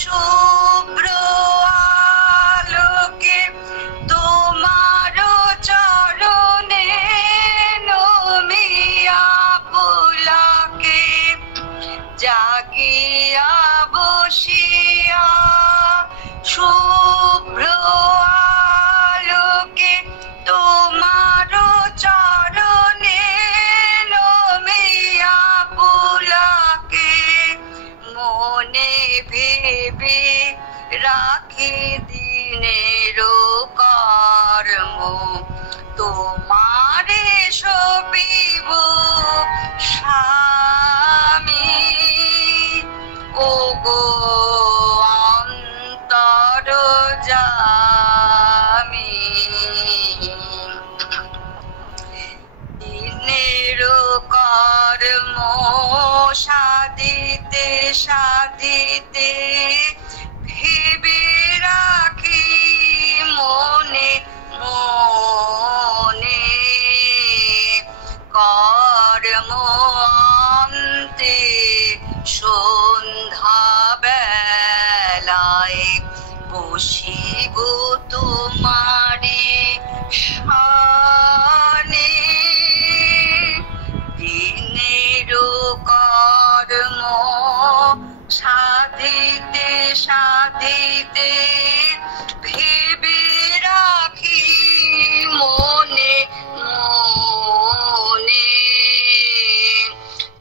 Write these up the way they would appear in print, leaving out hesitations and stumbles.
শুভ্র আলোকে তোমার চরণে নমিয়া পুলকে জাগিয়া বসিয়া শুভ্র আলোকে তোমার চরণে নমিয়া পুলকে মনে ভেবে রাখি দিনের কর্ম তোমারে সবিব স্বামী ওগো অন্তর জামি দিনের কর্ম সাধিতে সাধিতে ভেবে রাখি মনে মনে কর্ম অন্তে সন্ধ্যা বেলায় বসিব তোমারে শানে দিনের কর্ম সাধিতে সাধিতে ভেবে রাখি মনে মনে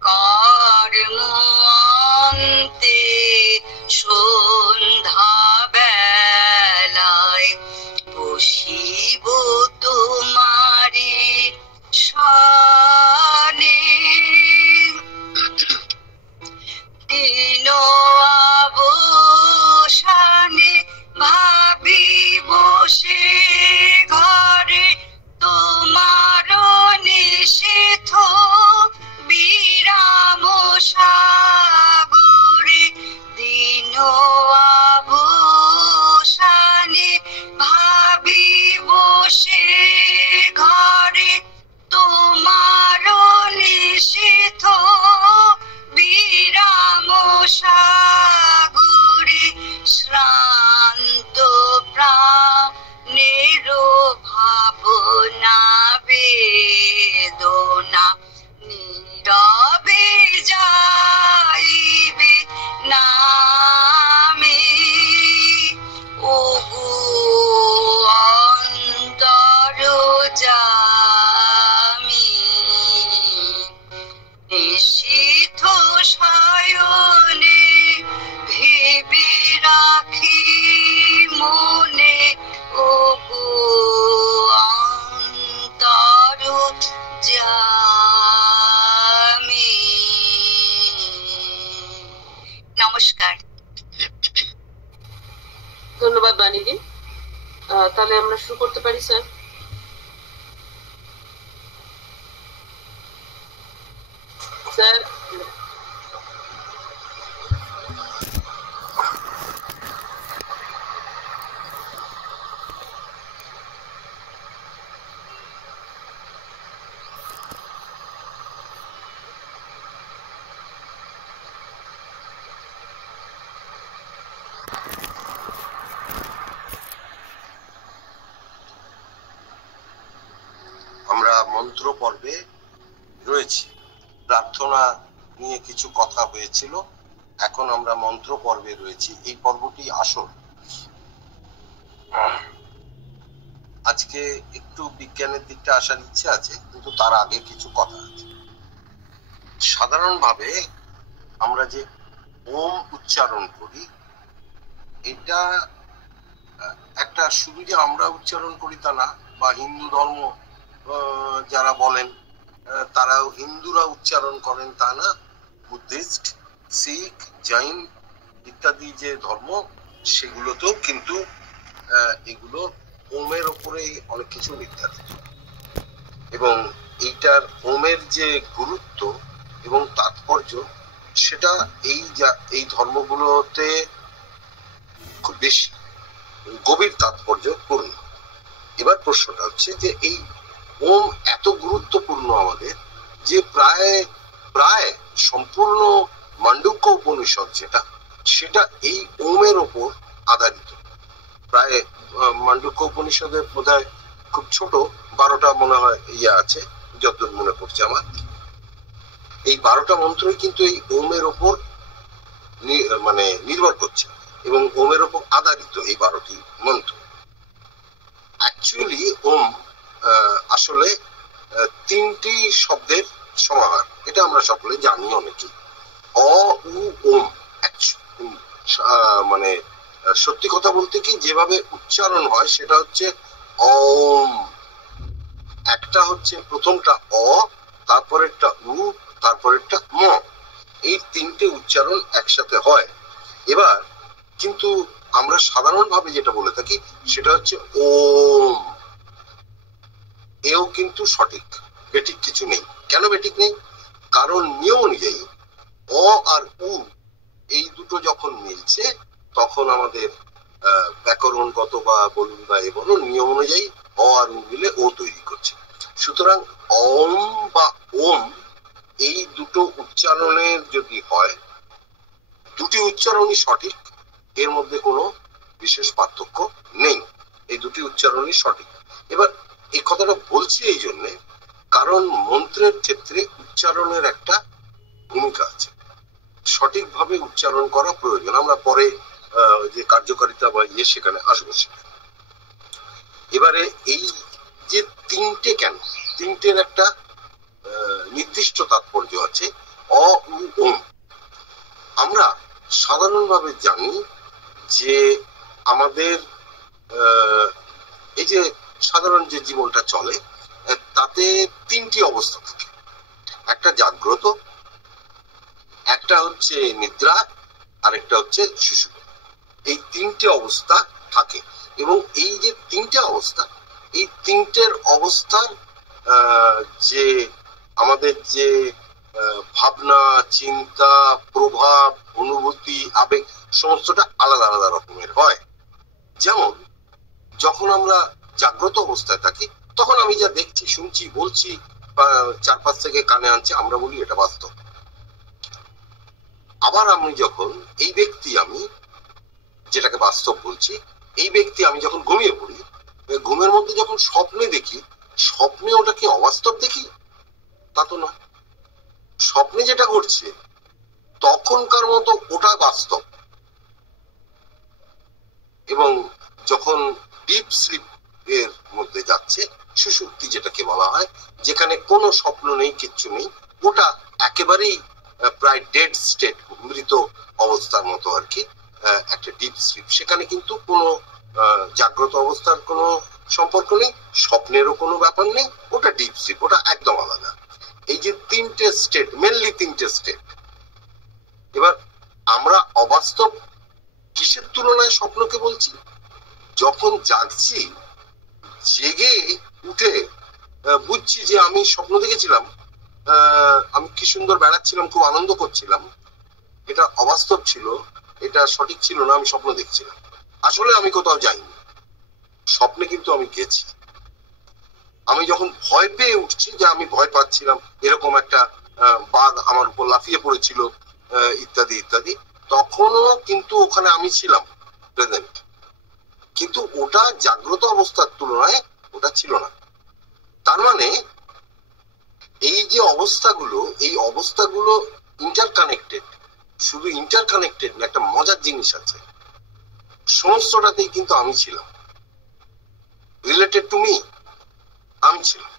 কর্ম অন্তে সন্ধ্যা বেলায় বসিব তোমারি শানে দিন অবসানে ভাবি বসে ঘরে তোমার নিষেধ বিরাম সাগরে দিন অবসানে ভাবি বসে ঘরে তোমার নিষেধ বিরাম সাগরে শ্রান্ত প্রাণের ভাবনা বেদনা নীরবে যাইবে নামে ওগো অন্তর জামি নিশীথ শয়নে ভেবে রাখি মনে ওগো অন্তর জামি। নমস্কার। ধন্যবাদ বাণীদি। তাহলে আমরা শুরু করতে পারি স্যার। স্যার আমরা মন্ত্র পর্বে রয়েছি। প্রার্থনা নিয়ে কিছু কথা হয়েছিল, এখন আমরা মন্ত্র পর্বে রয়েছি। এই পর্বটি আসল। আজকে একটু বিজ্ঞানের দিকটা আসার ইচ্ছে আছে, কিন্তু তার আগে কিছু কথা আছে। সাধারণভাবে আমরা যে ওম উচ্চারণ করি, এটা একটা শুধু যে আমরা উচ্চারণ করি তা না, বা হিন্দু ধর্ম যারা বলেন তারাও হিন্দুরা উচ্চারণ করেন তা না, বুদ্ধিস্ট, শিখ, জৈন ইত্যাদি যে ধর্ম সেগুলোতেও কিন্তু এগুলো ওমের ওপরে অনেক কিছু নির্ধারিত। এবং এইটার ওমের যে গুরুত্ব এবং তাৎপর্য সেটা এই ধর্মগুলোতে খুব বেশি গভীর তাৎপর্যপূর্ণ। এবার প্রশ্নটা হচ্ছে যে এই ওম এত গুরুত্বপূর্ণ আমাদের যে প্রায় সম্পূর্ণ মান্ডুক্য উপনিষদ যেটা সেটা এই ওমের ওপর আধারিত। প্রায় মান্ডুক্য উপনিষদের বোধহয় খুব ছোট 12টা মনে হয় আছে, যতদূর মনে পড়ছে আমার। এই 12টা মন্ত্রই কিন্তু এই ওমের ওপর মানে নির্ভর করছে এবং ওমের ওপর আধারিত এই 12টি মন্ত্র। অ্যাকচুয়ালি ওম আসলে 3টি শব্দের সমাহার, এটা আমরা সকলে জানি অনেকেই। অ উ ওম, মানে সত্যি কথা বলতে কি যেভাবে উচ্চারণ হয় সেটা হচ্ছে ওম। একটা হচ্ছে প্রথমটা অ, তারপরেরটা উ, তারপরেরটা ম, এই 3টে উচ্চারণ একসাথে হয়। এবার কিন্তু আমরা সাধারণভাবে যেটা বলে থাকি সেটা হচ্ছে ওম। এও কিন্তু সঠিক, বেঠিক কিছু নেই। কেন বেঠিক নেই? কারণ নিয়ম অনুযায়ী অ আর উ এই দুটো যখন মিলছে তখন আমাদের ব্যাকরণগত বা বলুন বা বলুন নিয়ম অনুযায়ী অ আর উ মিলে ও তৈরি করছে। সুতরাং অম বা ওম এই দুটো উচ্চারণের যদি হয়, দুটি উচ্চারণই সঠিক, এর মধ্যে কোনো বিশেষ পার্থক্য নেই, এই দুটি উচ্চারণই সঠিক। এবার এই কথাটা বলছি এই জন্যে কারণ মন্ত্রের ক্ষেত্রে উচ্চারণের একটা ভূমিকা আছে, সঠিকভাবে উচ্চারণ করা প্রয়োজন। আমরা পরে যে কার্যকারিতা বা সেখানে আসবো। এবারে এই যে 3টে, কেন 3টের একটা নির্দিষ্ট তাৎপর্য আছে। অ উ ওম আমরা সাধারণভাবে জানি যে আমাদের এই যে সাধারণ যে জীবনটা চলে তাতে 3টি অবস্থা থাকে। একটা জাগ্রত, একটা হচ্ছে নিদ্রা, আরেকটা হচ্ছে সুষুপ্তি। এই 3টে অবস্থা থাকে এবং এই যে 3টে অবস্থা, এই 3টের অবস্থার যে আমাদের যে ভাবনা, চিন্তা, প্রভাব, অনুভূতি, আবেগ সমস্তটা আলাদা আলাদা রকমের হয়। যেমন যখন আমরা জাগ্রত অবস্থায় থাকি তখন আমি যা দেখছি, শুনছি, বলছি, চারপাশ থেকে কানে আনছে, আমরা বলি এটা বাস্তব। আবার আমি যখন এই ব্যক্তি, আমি যেটাকে বাস্তব বলছি, এই ব্যক্তি আমি যখন ঘুমিয়ে পড়ি, ঘুমের মধ্যে যখন স্বপ্নে দেখি, স্বপ্নে ওটা কি অবাস্তব দেখি? তা তো না। স্বপ্নে যেটা ঘটছে তখনকার মতো ওটা বাস্তব। এবং যখন ডিপ স্লিপ এর মধ্যে যাচ্ছে, সুষুপ্তি যেটাকে বলা হয়, যেখানে কোনো স্বপ্ন নেই, কিচ্ছু নেই, ওটা একেবারেই প্রায় ডেড স্টেট, মৃত অবস্থার মতো আর কি, একটা ডিপ স্লিপ। সেখানে কিন্তু কোনো জাগ্রত অবস্থার কোনো সম্পর্ক নেই, স্বপ্নেরও কোনো ব্যাপার নেই, ওটা ডিপ স্লিপ, ওটা একদম আলাদা। এই যে 3টে স্টেট, মেনলি 3টে স্টেট। এবার আমরা অবাস্তব কিসের তুলনায় স্বপ্নকে বলছি? যখন জাগছি, জেগে উঠে বুঝছি যে আমি স্বপ্ন দেখেছিলাম, আমি কি সুন্দর বেড়াচ্ছিলাম, খুব আনন্দ করছিলাম, এটা অবাস্তব ছিল, এটা সঠিক ছিল না, আমি স্বপ্ন দেখছিলাম। আসলে আমি কোথাও যাইনি, স্বপ্নে কিন্তু আমি গেছি। আমি যখন ভয় পেয়ে উঠছি, যে আমি ভয় পাচ্ছিলাম, এরকম একটা বাঘ আমার উপর লাফিয়ে পড়েছিল ইত্যাদি ইত্যাদি, তখনও কিন্তু ওখানে আমি ছিলাম প্রেজেন্ট, কিন্তু ওটা জাগ্রত অবস্থার তুলনায় ওটা ছিল না। তার মানে এই যে অবস্থাগুলো, এই অবস্থাগুলো ইন্টারকানেক্টেড। শুধু ইন্টারকানেক্টেড না, একটা মজার জিনিস আছে, সমস্তটাতেই কিন্তু আমি ছিলাম, রিলেটেড টু মি, আমি ছিলাম।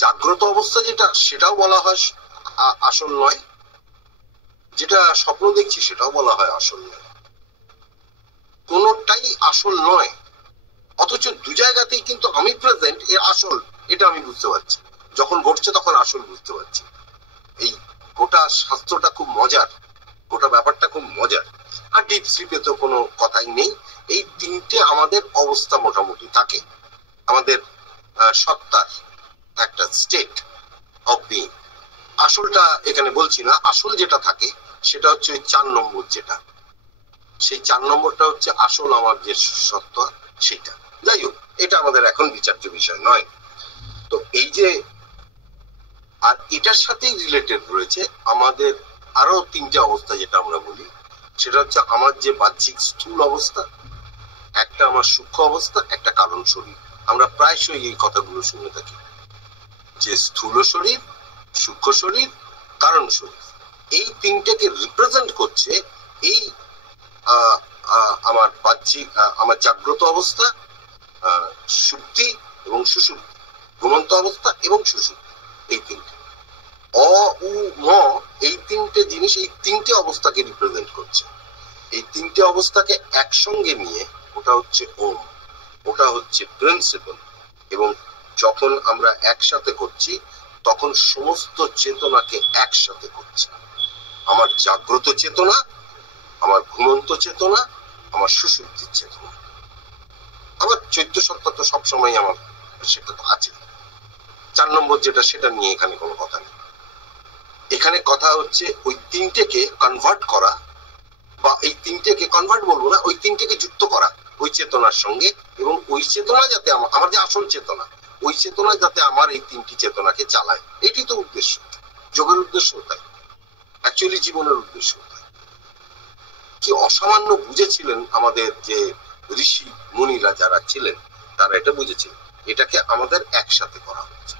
জাগ্রত অবস্থা যেটা, সেটাও বলা হয় আসল নয়, যেটা স্বপ্ন দেখছি সেটাও বলা হয় আসল নয়, কোনটাই আসল নয়। অথচ দু জায়গাতেই কিন্তু আমি প্রেজেন্ট, এর আসল এটা আমি বুঝতে পারছি, যখন ঘটছে তখন আসল বুঝতে পারছি। এই গোটা শাস্ত্রটা খুব মজার, গোটা ব্যাপারটা খুব মজার। আর ডিপ স্লিপে তো কোনো কথাই নেই, এই 3টে আমাদের অবস্থা মোটামুটি থাকে, আমাদের সত্তার একটা স্টেট অফ বিং। আসলটা এখানে বলছি না, আসল যেটা থাকে সেটা হচ্ছে ওই 4 নম্বর যেটা, সেই 4 নম্বরটা হচ্ছে আসল আমার যে সত্তা সেটা। যাই হোক, এটা আমাদের এখন বিচার্য বিষয় নয়। তো এই যে, আর এটার সাথেই রিলেটেড রয়েছে আমাদের আরো তিনটে অবস্থা যেটা আমরা বলি, সেটা হচ্ছে আমার যে বাহ্যিক স্থূল অবস্থা, একটা আমার সূক্ষ্ম অবস্থা, একটা কারণ শরীর। আমরা প্রায়শই এই কথাগুলো শুনে থাকি যে স্থূল শরীর, সূক্ষ্ম শরীর, কারণ শরীর। এই তিনটাকে রিপ্রেজেন্ট করছে এই আমার বাহ্যিক, আমার জাগ্রত অবস্থা, সুপ্তি এবং সুষুপ্তি, ঘুমন্ত অবস্থা এবং সুষুপ্তি। এই তিনটে অ উ ম, এই তিনটে জিনিস, এই তিনটে অবস্থাকে রিপ্রেজেন্ট করছে। এই তিনটে অবস্থাকে একসঙ্গে নিয়ে ওটা হচ্ছে ওম, ওটা হচ্ছে প্রিন্সিপাল। এবং যখন আমরা একসাথে করছি তখন সমস্ত চেতনাকে একসাথে করছে। আমার জাগ্রত চেতনা, আমার ঘুমন্ত চেতনা, আমার সুষুপ্তির চেতনা, আমার চৈত্য সত্তা তো সবসময় আমার সেটা তো আছে। 4 নম্বর যেটা, সেটা নিয়ে এখানে কোনো কথা নেই। এখানে কথা হচ্ছে ওই তিনটেকে কনভার্ট করা, বা এই তিনটেকে কনভার্ট বলবো না, ওই তিনটেকে যুক্ত করা ওই চেতনার সঙ্গে, এবং ওই চেতনা যাতে আমার যে আসল চেতনা, ওই চেতনা যাতে আমার এই তিনটি চেতনাকে চালায়। এটি তো উদ্দেশ্য, যোগের উদ্দেশ্য তাই, অ্যাকচুয়ালি জীবনের উদ্দেশ্য তাই। কি অসামান্য বুঝেছিলেন আমাদের যে ঋষি মুনিরা যারা ছিলেন, তারা এটা বুঝেছিলেন, এটাকে আমাদের একসাথে করা হচ্ছে।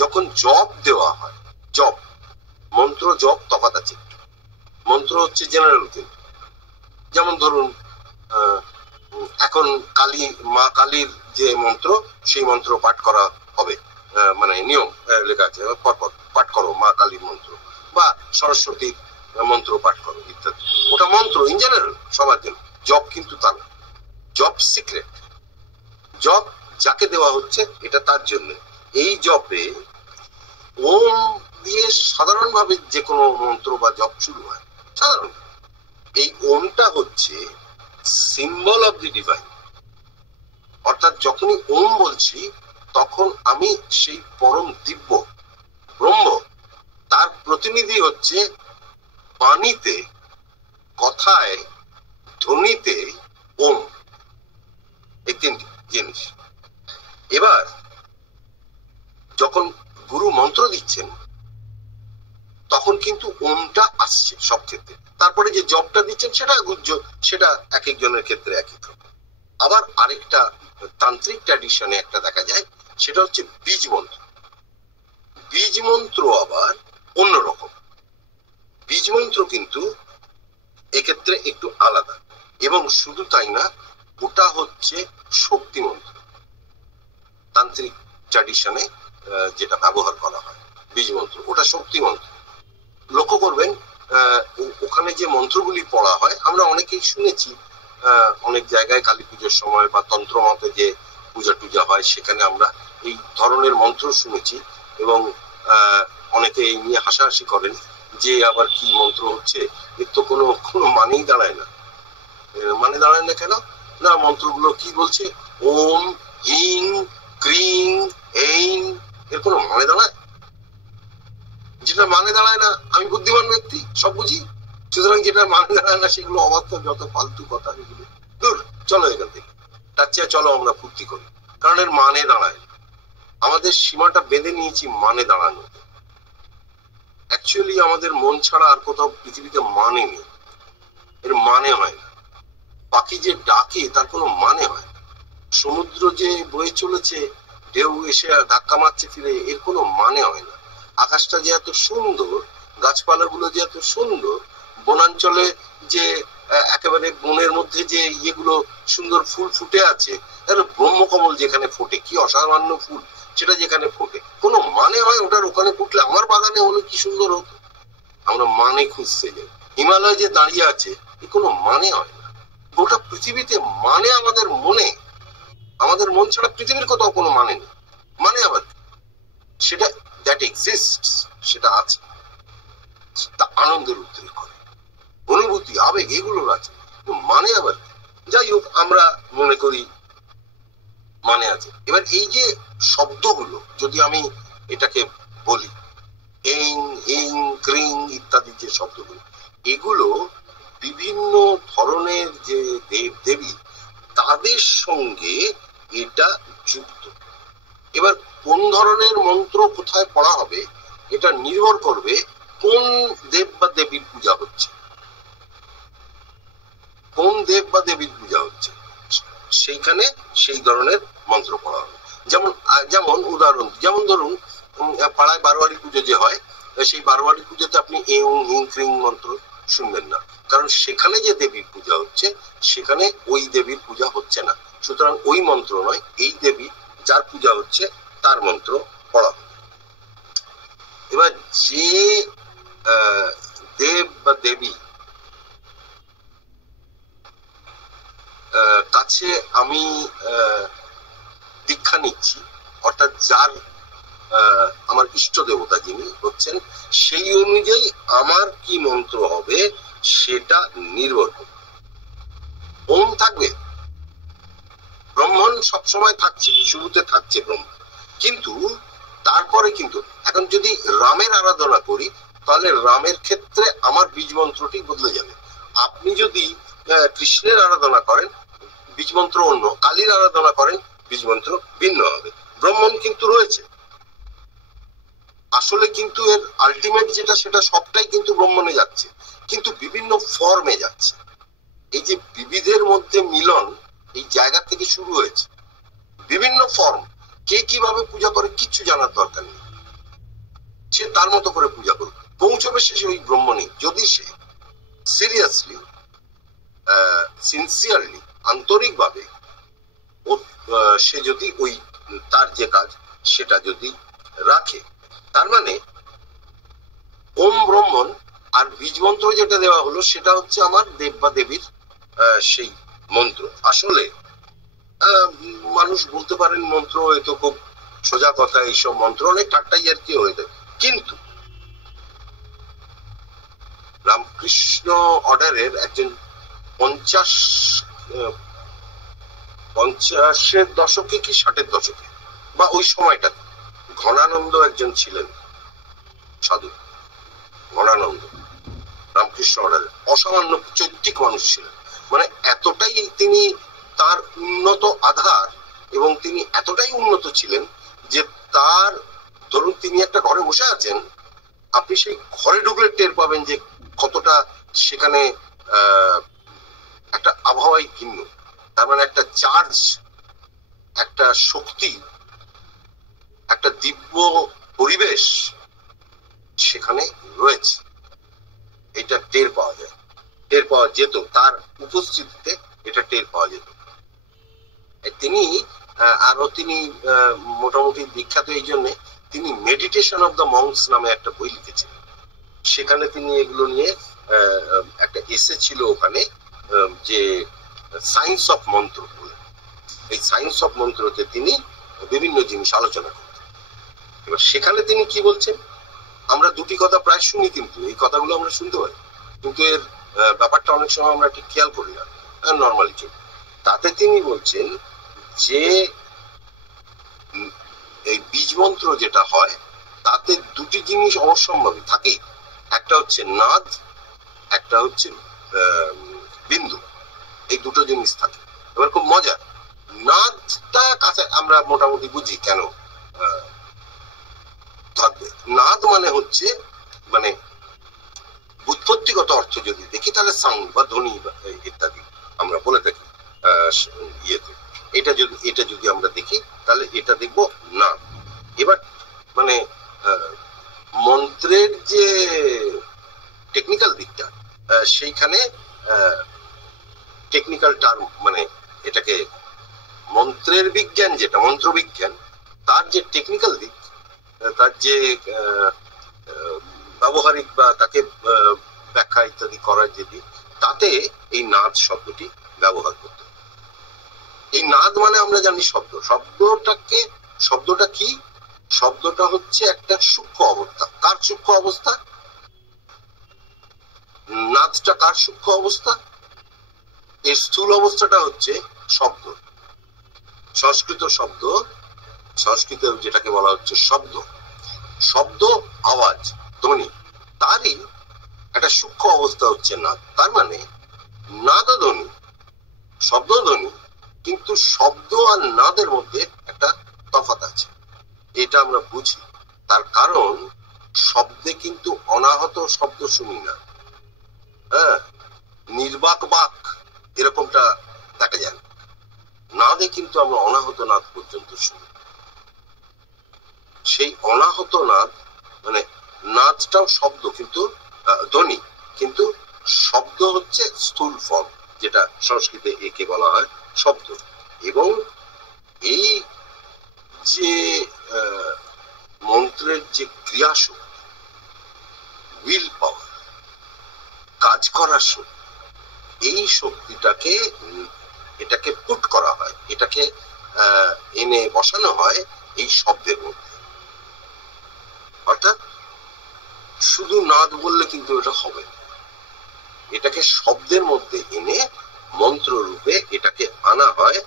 যখন জপ দেওয়া হয়, জপ মন্ত্র, জপ তফাৎ আছে। মন্ত্র হচ্ছে জেনারেল কিন্তু, যেমন ধরুন এখন মা কালীর যে মন্ত্র, সেই মন্ত্র পাঠ করা হবে, মানে নিয়ম লেখা আছে, পরপর পাঠ করো মা কালীর মন্ত্র, বা সরস্বতীর মন্ত্র পাঠ করো ইত্যাদি। ওটা মন্ত্র ইন জেনারেল সবার জন্য। জপ কিন্তু তা না, জপ সিক্রেট। জপ যাকে দেওয়া হচ্ছে এটা তার জন্য। এই জপে ওম দিয়ে সাধারণভাবে যে কোনো মন্ত্র বা জপ শুরু হয়, সাধারণ। এই ওমটা হচ্ছে সিম্বল অফ দি ডিভাইন। অর্থাৎ যখনই ওম বলছি তখন আমি সেই পরম দিব্য ব্রহ্ম, তার প্রতিনিধি হচ্ছে বাণীতে, কথায়, ধ্বনিতে ওম। এই তিনটি জিনিস। এবার যখন গুরু মন্ত্র দিচ্ছেন তখন কিন্তু ওমটা আসছে সব ক্ষেত্রে। তারপরে যে জপটা দিচ্ছেন সেটা এক একজনের ক্ষেত্রে একই রকম। আবার আরেকটা তান্ত্রিক ট্র্যাডিশনে একটা দেখা যায়, সেটা হচ্ছে বীজ মন্ত্র। বীজ মন্ত্র আবার অন্যরকম। বীজ মন্ত্র কিন্তু এক্ষেত্রে একটু আলাদা, এবং শুধু তাই না, ওটা হচ্ছে শক্তি মন্ত্র। তান্ত্রিক ট্র্যাডিশনে যেটা ব্যবহার করা হয় বীজ মন্ত্র, ওটা শক্তি মন্ত্র। লক্ষ্য করবেন ওখানে যে মন্ত্রগুলি পড়া হয়, আমরা অনেকেই শুনেছি অনেক জায়গায় কালী পুজোর সময় বা তন্ত্র মতে যে পূজা টুজা হয়, সেখানে আমরা এই ধরনের মন্ত্র শুনেছি, এবং অনেকে এই নিয়ে হাসাহাসি করেন যে আবার কি মন্ত্র হচ্ছে, এর তো কোনো মানেই দাঁড়ায় না। মানে দাঁড়ায় না কেন? না, মন্ত্রগুলো কি বলছে, ওম, হিং, ক্রিং, এইং, এর কোনো মানে দাঁড়ায়? যেটা মানে দাঁড়ায় না, আমি বুদ্ধিমান ব্যক্তি, সব বুঝি, সুতরাং যেটা মানে দাঁড়ায় না সেগুলো অবাস্তব, যত ফালতু কথা, এগুলো দূর, চলো এখান থেকে। তার চেয়ে চলো আমরা ফুর্তি করি, কারণ এর মানে দাঁড়ায়। আমাদের সীমাটা বেঁধে নিয়েছি মানে দাঁড়ানো। অ্যাকচুয়ালি আমাদের মন ছাড়া আর কোথাও পৃথিবীতে মানে নেই, এর মানে হয় না। পাখি যে ডাকে তার কোনো মানে হয় না। সমুদ্র যে বয়ে চলেছে, ঢেউ এসে ধাক্কা মারছে ফিরে, এর কোনো মানে হয় না। আকাশটা যে এত সুন্দর, গাছপালা গুলো যে এত সুন্দর, বনাঞ্চলে যে একেবারে বনের মধ্যে যে ইয়েগুলো সুন্দর ফুল ফুটে আছে, ব্রহ্মকমল যেখানে ফোটে, কি অসামান্য ফুল, সেটা যেখানে ফোটে, কোনো মানে হয় ওটার ওখানে ফুটলে আমার বাগানে হলে কি সুন্দর হতো। আমরা মানে খুঁজতে যাই। হিমালয় যে দাঁড়িয়ে আছে, এ কোনো মানে হয় না। গোটা পৃথিবীতে মানে আমাদের মনে, আমাদের মন ছাড়া পৃথিবীর কোথাও কোনো মানে নেই। মানে আবার সেটা দ্যাট এক্সিস্টস, সেটা আছে, তা আনন্দের উদ্রেক করে, অনুভূতি, আবেগ, এগুলোর আছে। মানে আবার যাই হোক, আমরা মনে করি মানে আছে। এবার এই যে শব্দগুলো, যদি আমি এটাকে বলি, এইং, হিং, ক্রিং ইত্যাদি যে শব্দগুলো, এগুলো বিভিন্ন ধরনের যে দেব দেবী, তাদের সঙ্গে এটা যুক্ত। এবার কোন ধরনের মন্ত্র কোথায় পড়া হবে, এটা নির্ভর করবে কোন দেব বা দেবীর দেব বা দেবীর পূজা হচ্ছে সেইখানে সেই ধরনের মন্ত্র পড়া হবে। যেমন যেমন উদাহরণ, যেমন ধরুন পাড়ায় বারোয়ারি পুজো যে হয়, সেই বারোয়ারি পুজোতে আপনি এং হিং ক্রিং মন্ত্র শুনবেন না, কারণ সেখানে যে দেবীর পূজা হচ্ছে সেখানে ওই দেবীর পূজা হচ্ছে না, সুতরাং ওই মন্ত্র নয়, এই দেবী যার পূজা হচ্ছে তার মন্ত্র পড়া হবে। এবার যে দেব বা দেবী কাছে আমি দীক্ষা নিচ্ছি, অর্থাৎ যার আমার ইষ্ট দেবতা যিনি হচ্ছেন, সেই অনুযায়ী আমার কি মন্ত্র হবে সেটা নির্ভর করবে। ওম থাকবে, ব্রহ্মণ সবসময় থাকছে, শুরুতে থাকছে ব্রহ্ম, কিন্তু তারপরে কিন্তু এখন যদি রামের আরাধনা করি তাহলে রামের ক্ষেত্রে আমার বীজ মন্ত্রটি বদলে যাবে। আপনি যদি কৃষ্ণের আরাধনা করেন বীজ মন্ত্র অন্য, কালীর আরাধনা করেন বীজ মন্ত্র ভিন্ন হবে। ব্রহ্মণ কিন্তু রয়েছে, আসলে কিন্তু এর আলটিমেট যেটা সেটা সবটাই কিন্তু ব্রহ্মণে যাচ্ছে, কিন্তু বিভিন্ন ফর্মে যাচ্ছে। এই যে বিবিধের মধ্যে মিলন এই জায়গা থেকে শুরু হয়েছে, বিভিন্ন ফর্ম, কে কিভাবে পূজা করে কিচ্ছু জানার দরকার নেই, সে তার মতো করে পূজা করবে, পৌঁছবে শেষে ওই ব্রহ্মণে, যদি সে সিরিয়াসলি সিনসিয়ারলি আন্তরিকভাবে সে যদি ওই তার যে কাজ সেটা যদি রাখে। তার মানে ওম ব্রহ্মণ আর বীজ মন্ত্র যেটা দেওয়া হলো সেটা হচ্ছে আমার দেব বা দেবীর সেই মন্ত্র। আসলে মানুষ বলতে পারেন মন্ত্র এ তো খুব সোজা কথা, এইসব মন্ত্র অনেক ঠাট্টাই আর কি হয়ে থাকে, কিন্তু রামকৃষ্ণ অর্ডারের একজন 50-এর দশকে কি 60-এর দশকে বা ওই সময়টা ঘনানন্দ একজন ছিলেন সাধু, ঘনানন্দ রামকৃষ্ণ অর্ডারের অসামান্য চৈত্তিক মানুষ ছিলেন, মানে এতটাই তিনি তার উন্নত আধার এবং তিনি এতটাই উন্নত ছিলেন যে তার ধরুন তিনি একটা ঘরে বসে আছেন, আপনি সেই ঘরে ঢুকলে টের পাবেন যে কতটা সেখানে একটা আবহাওয়াই ভিন্ন, তার মানে একটা চার্জ, একটা শক্তি, একটা দিব্য পরিবেশ সেখানে রয়েছে, এটা টের পাওয়া যায়, টের পাওয়া যেত, তার উপস্থিতিতে এটা টের পাওয়া যেত। তিনি আরো তিনি মোটামুটি বিখ্যাত এই জন্যে তিনি মেডিটেশন অফ দ্য মংস নামে একটা বই লিখেছিলেন, সেখানে তিনি এগুলো নিয়ে একটা এসে ছিল ওখানে যে সায়েন্স অফ মন্ত্র বলে, এই সায়েন্স অফ মন্ত্রতে তিনি বিভিন্ন জিনিস আলোচনা করতেন। এবার সেখানে তিনি কি বলছেন, আমরা দুটি কথা প্রায় শুনি, কিন্তু এই কথাগুলো আমরা শুনতে পাই, কিন্তু এর ব্যাপারটা অনেক সময় আমরা ঠিক খেয়াল করি না নর্মালি চলি। তাতে তিনি বলছেন যে এই বীজ মন্ত্র যেটা হয় তাতে দুটি জিনিস অবশ্যম্ভাবী থাকে, একটা হচ্ছে নাদ, একটা হচ্ছে বিন্দু, এই দুটো জিনিস থাকে। এবার খুব মজা, নাদটা কাছে আমরা মোটামুটি বুঝি কেন থাকবে, নাদ মানে হচ্ছে মানে ব্যুৎপত্তিগত অর্থ যদি দেখি তাহলে সাউন্ড বা ধ্বনি ইত্যাদি আমরা বলে থাকি ইয়েতে, এটা যদি আমরা দেখি তাহলে এটা দেখবো না। এবার মানে মন্ত্রের যে টেকনিক্যাল দিকটা, সেইখানে টেকনিক্যাল টার্ম মানে এটাকে মন্ত্রের বিজ্ঞান যেটা মন্ত্র বিজ্ঞান, তার যে টেকনিক্যাল দিক, তার যে ব্যবহারিক বা তাকে ব্যাখ্যা ইত্যাদি করার যে দিক, তাতে এই নাদ শব্দটি ব্যবহার করতে। এই নাদ মানে আমরা জানি শব্দ, শব্দটা কি, শব্দটা হচ্ছে একটা সূক্ষ্ম অবস্থা। কার সূক্ষ্ম অবস্থা? নাদটা কার সূক্ষ্ম অবস্থা? এর স্থূল অবস্থাটা হচ্ছে শব্দ, সংস্কৃত শব্দ, সংস্কৃতে যেটাকে বলা হচ্ছে শব্দ, শব্দ আওয়াজ ধ্বনি, তারই একটা সূক্ষ্ম অবস্থা হচ্ছে নাদ। তার মানে নাদ ধ্বনি, শব্দ ধ্বনি, কিন্তু শব্দ আর নাদের মধ্যে একটা তফাৎ আছে, এটা আমরা বুঝি। তার কারণ শব্দে কিন্তু অনাহত শব্দ শুনি না, হ্যাঁ, নির্বাক বাক এরকমটা দেখা যায় না। নাদে কিন্তু আমরা অনাহত নাদ পর্যন্ত শুনি। সেই অনাহত নাদ মানে নাদটাও শব্দ, কিন্তু ধ্বনি, কিন্তু শব্দ হচ্ছে স্থূল ফর্ম, যেটা সংস্কৃতে একে বলা হয় শব্দ। এবং এই যে মন্ত্রের যে ক্রিয়াশক্তি, উইল পাওয়ার, কাজ করার শক্তি, এই শক্তিটাকে এটাকে পুট করা হয়, এটাকে এনে বসানো হয় এই শব্দের মধ্যে। অর্থাৎ শুধু নাদ বললে কিন্তু এটা হবে না, এটাকে শব্দের মধ্যে এনে মন্ত্র রূপে এটাকে আনা হয়।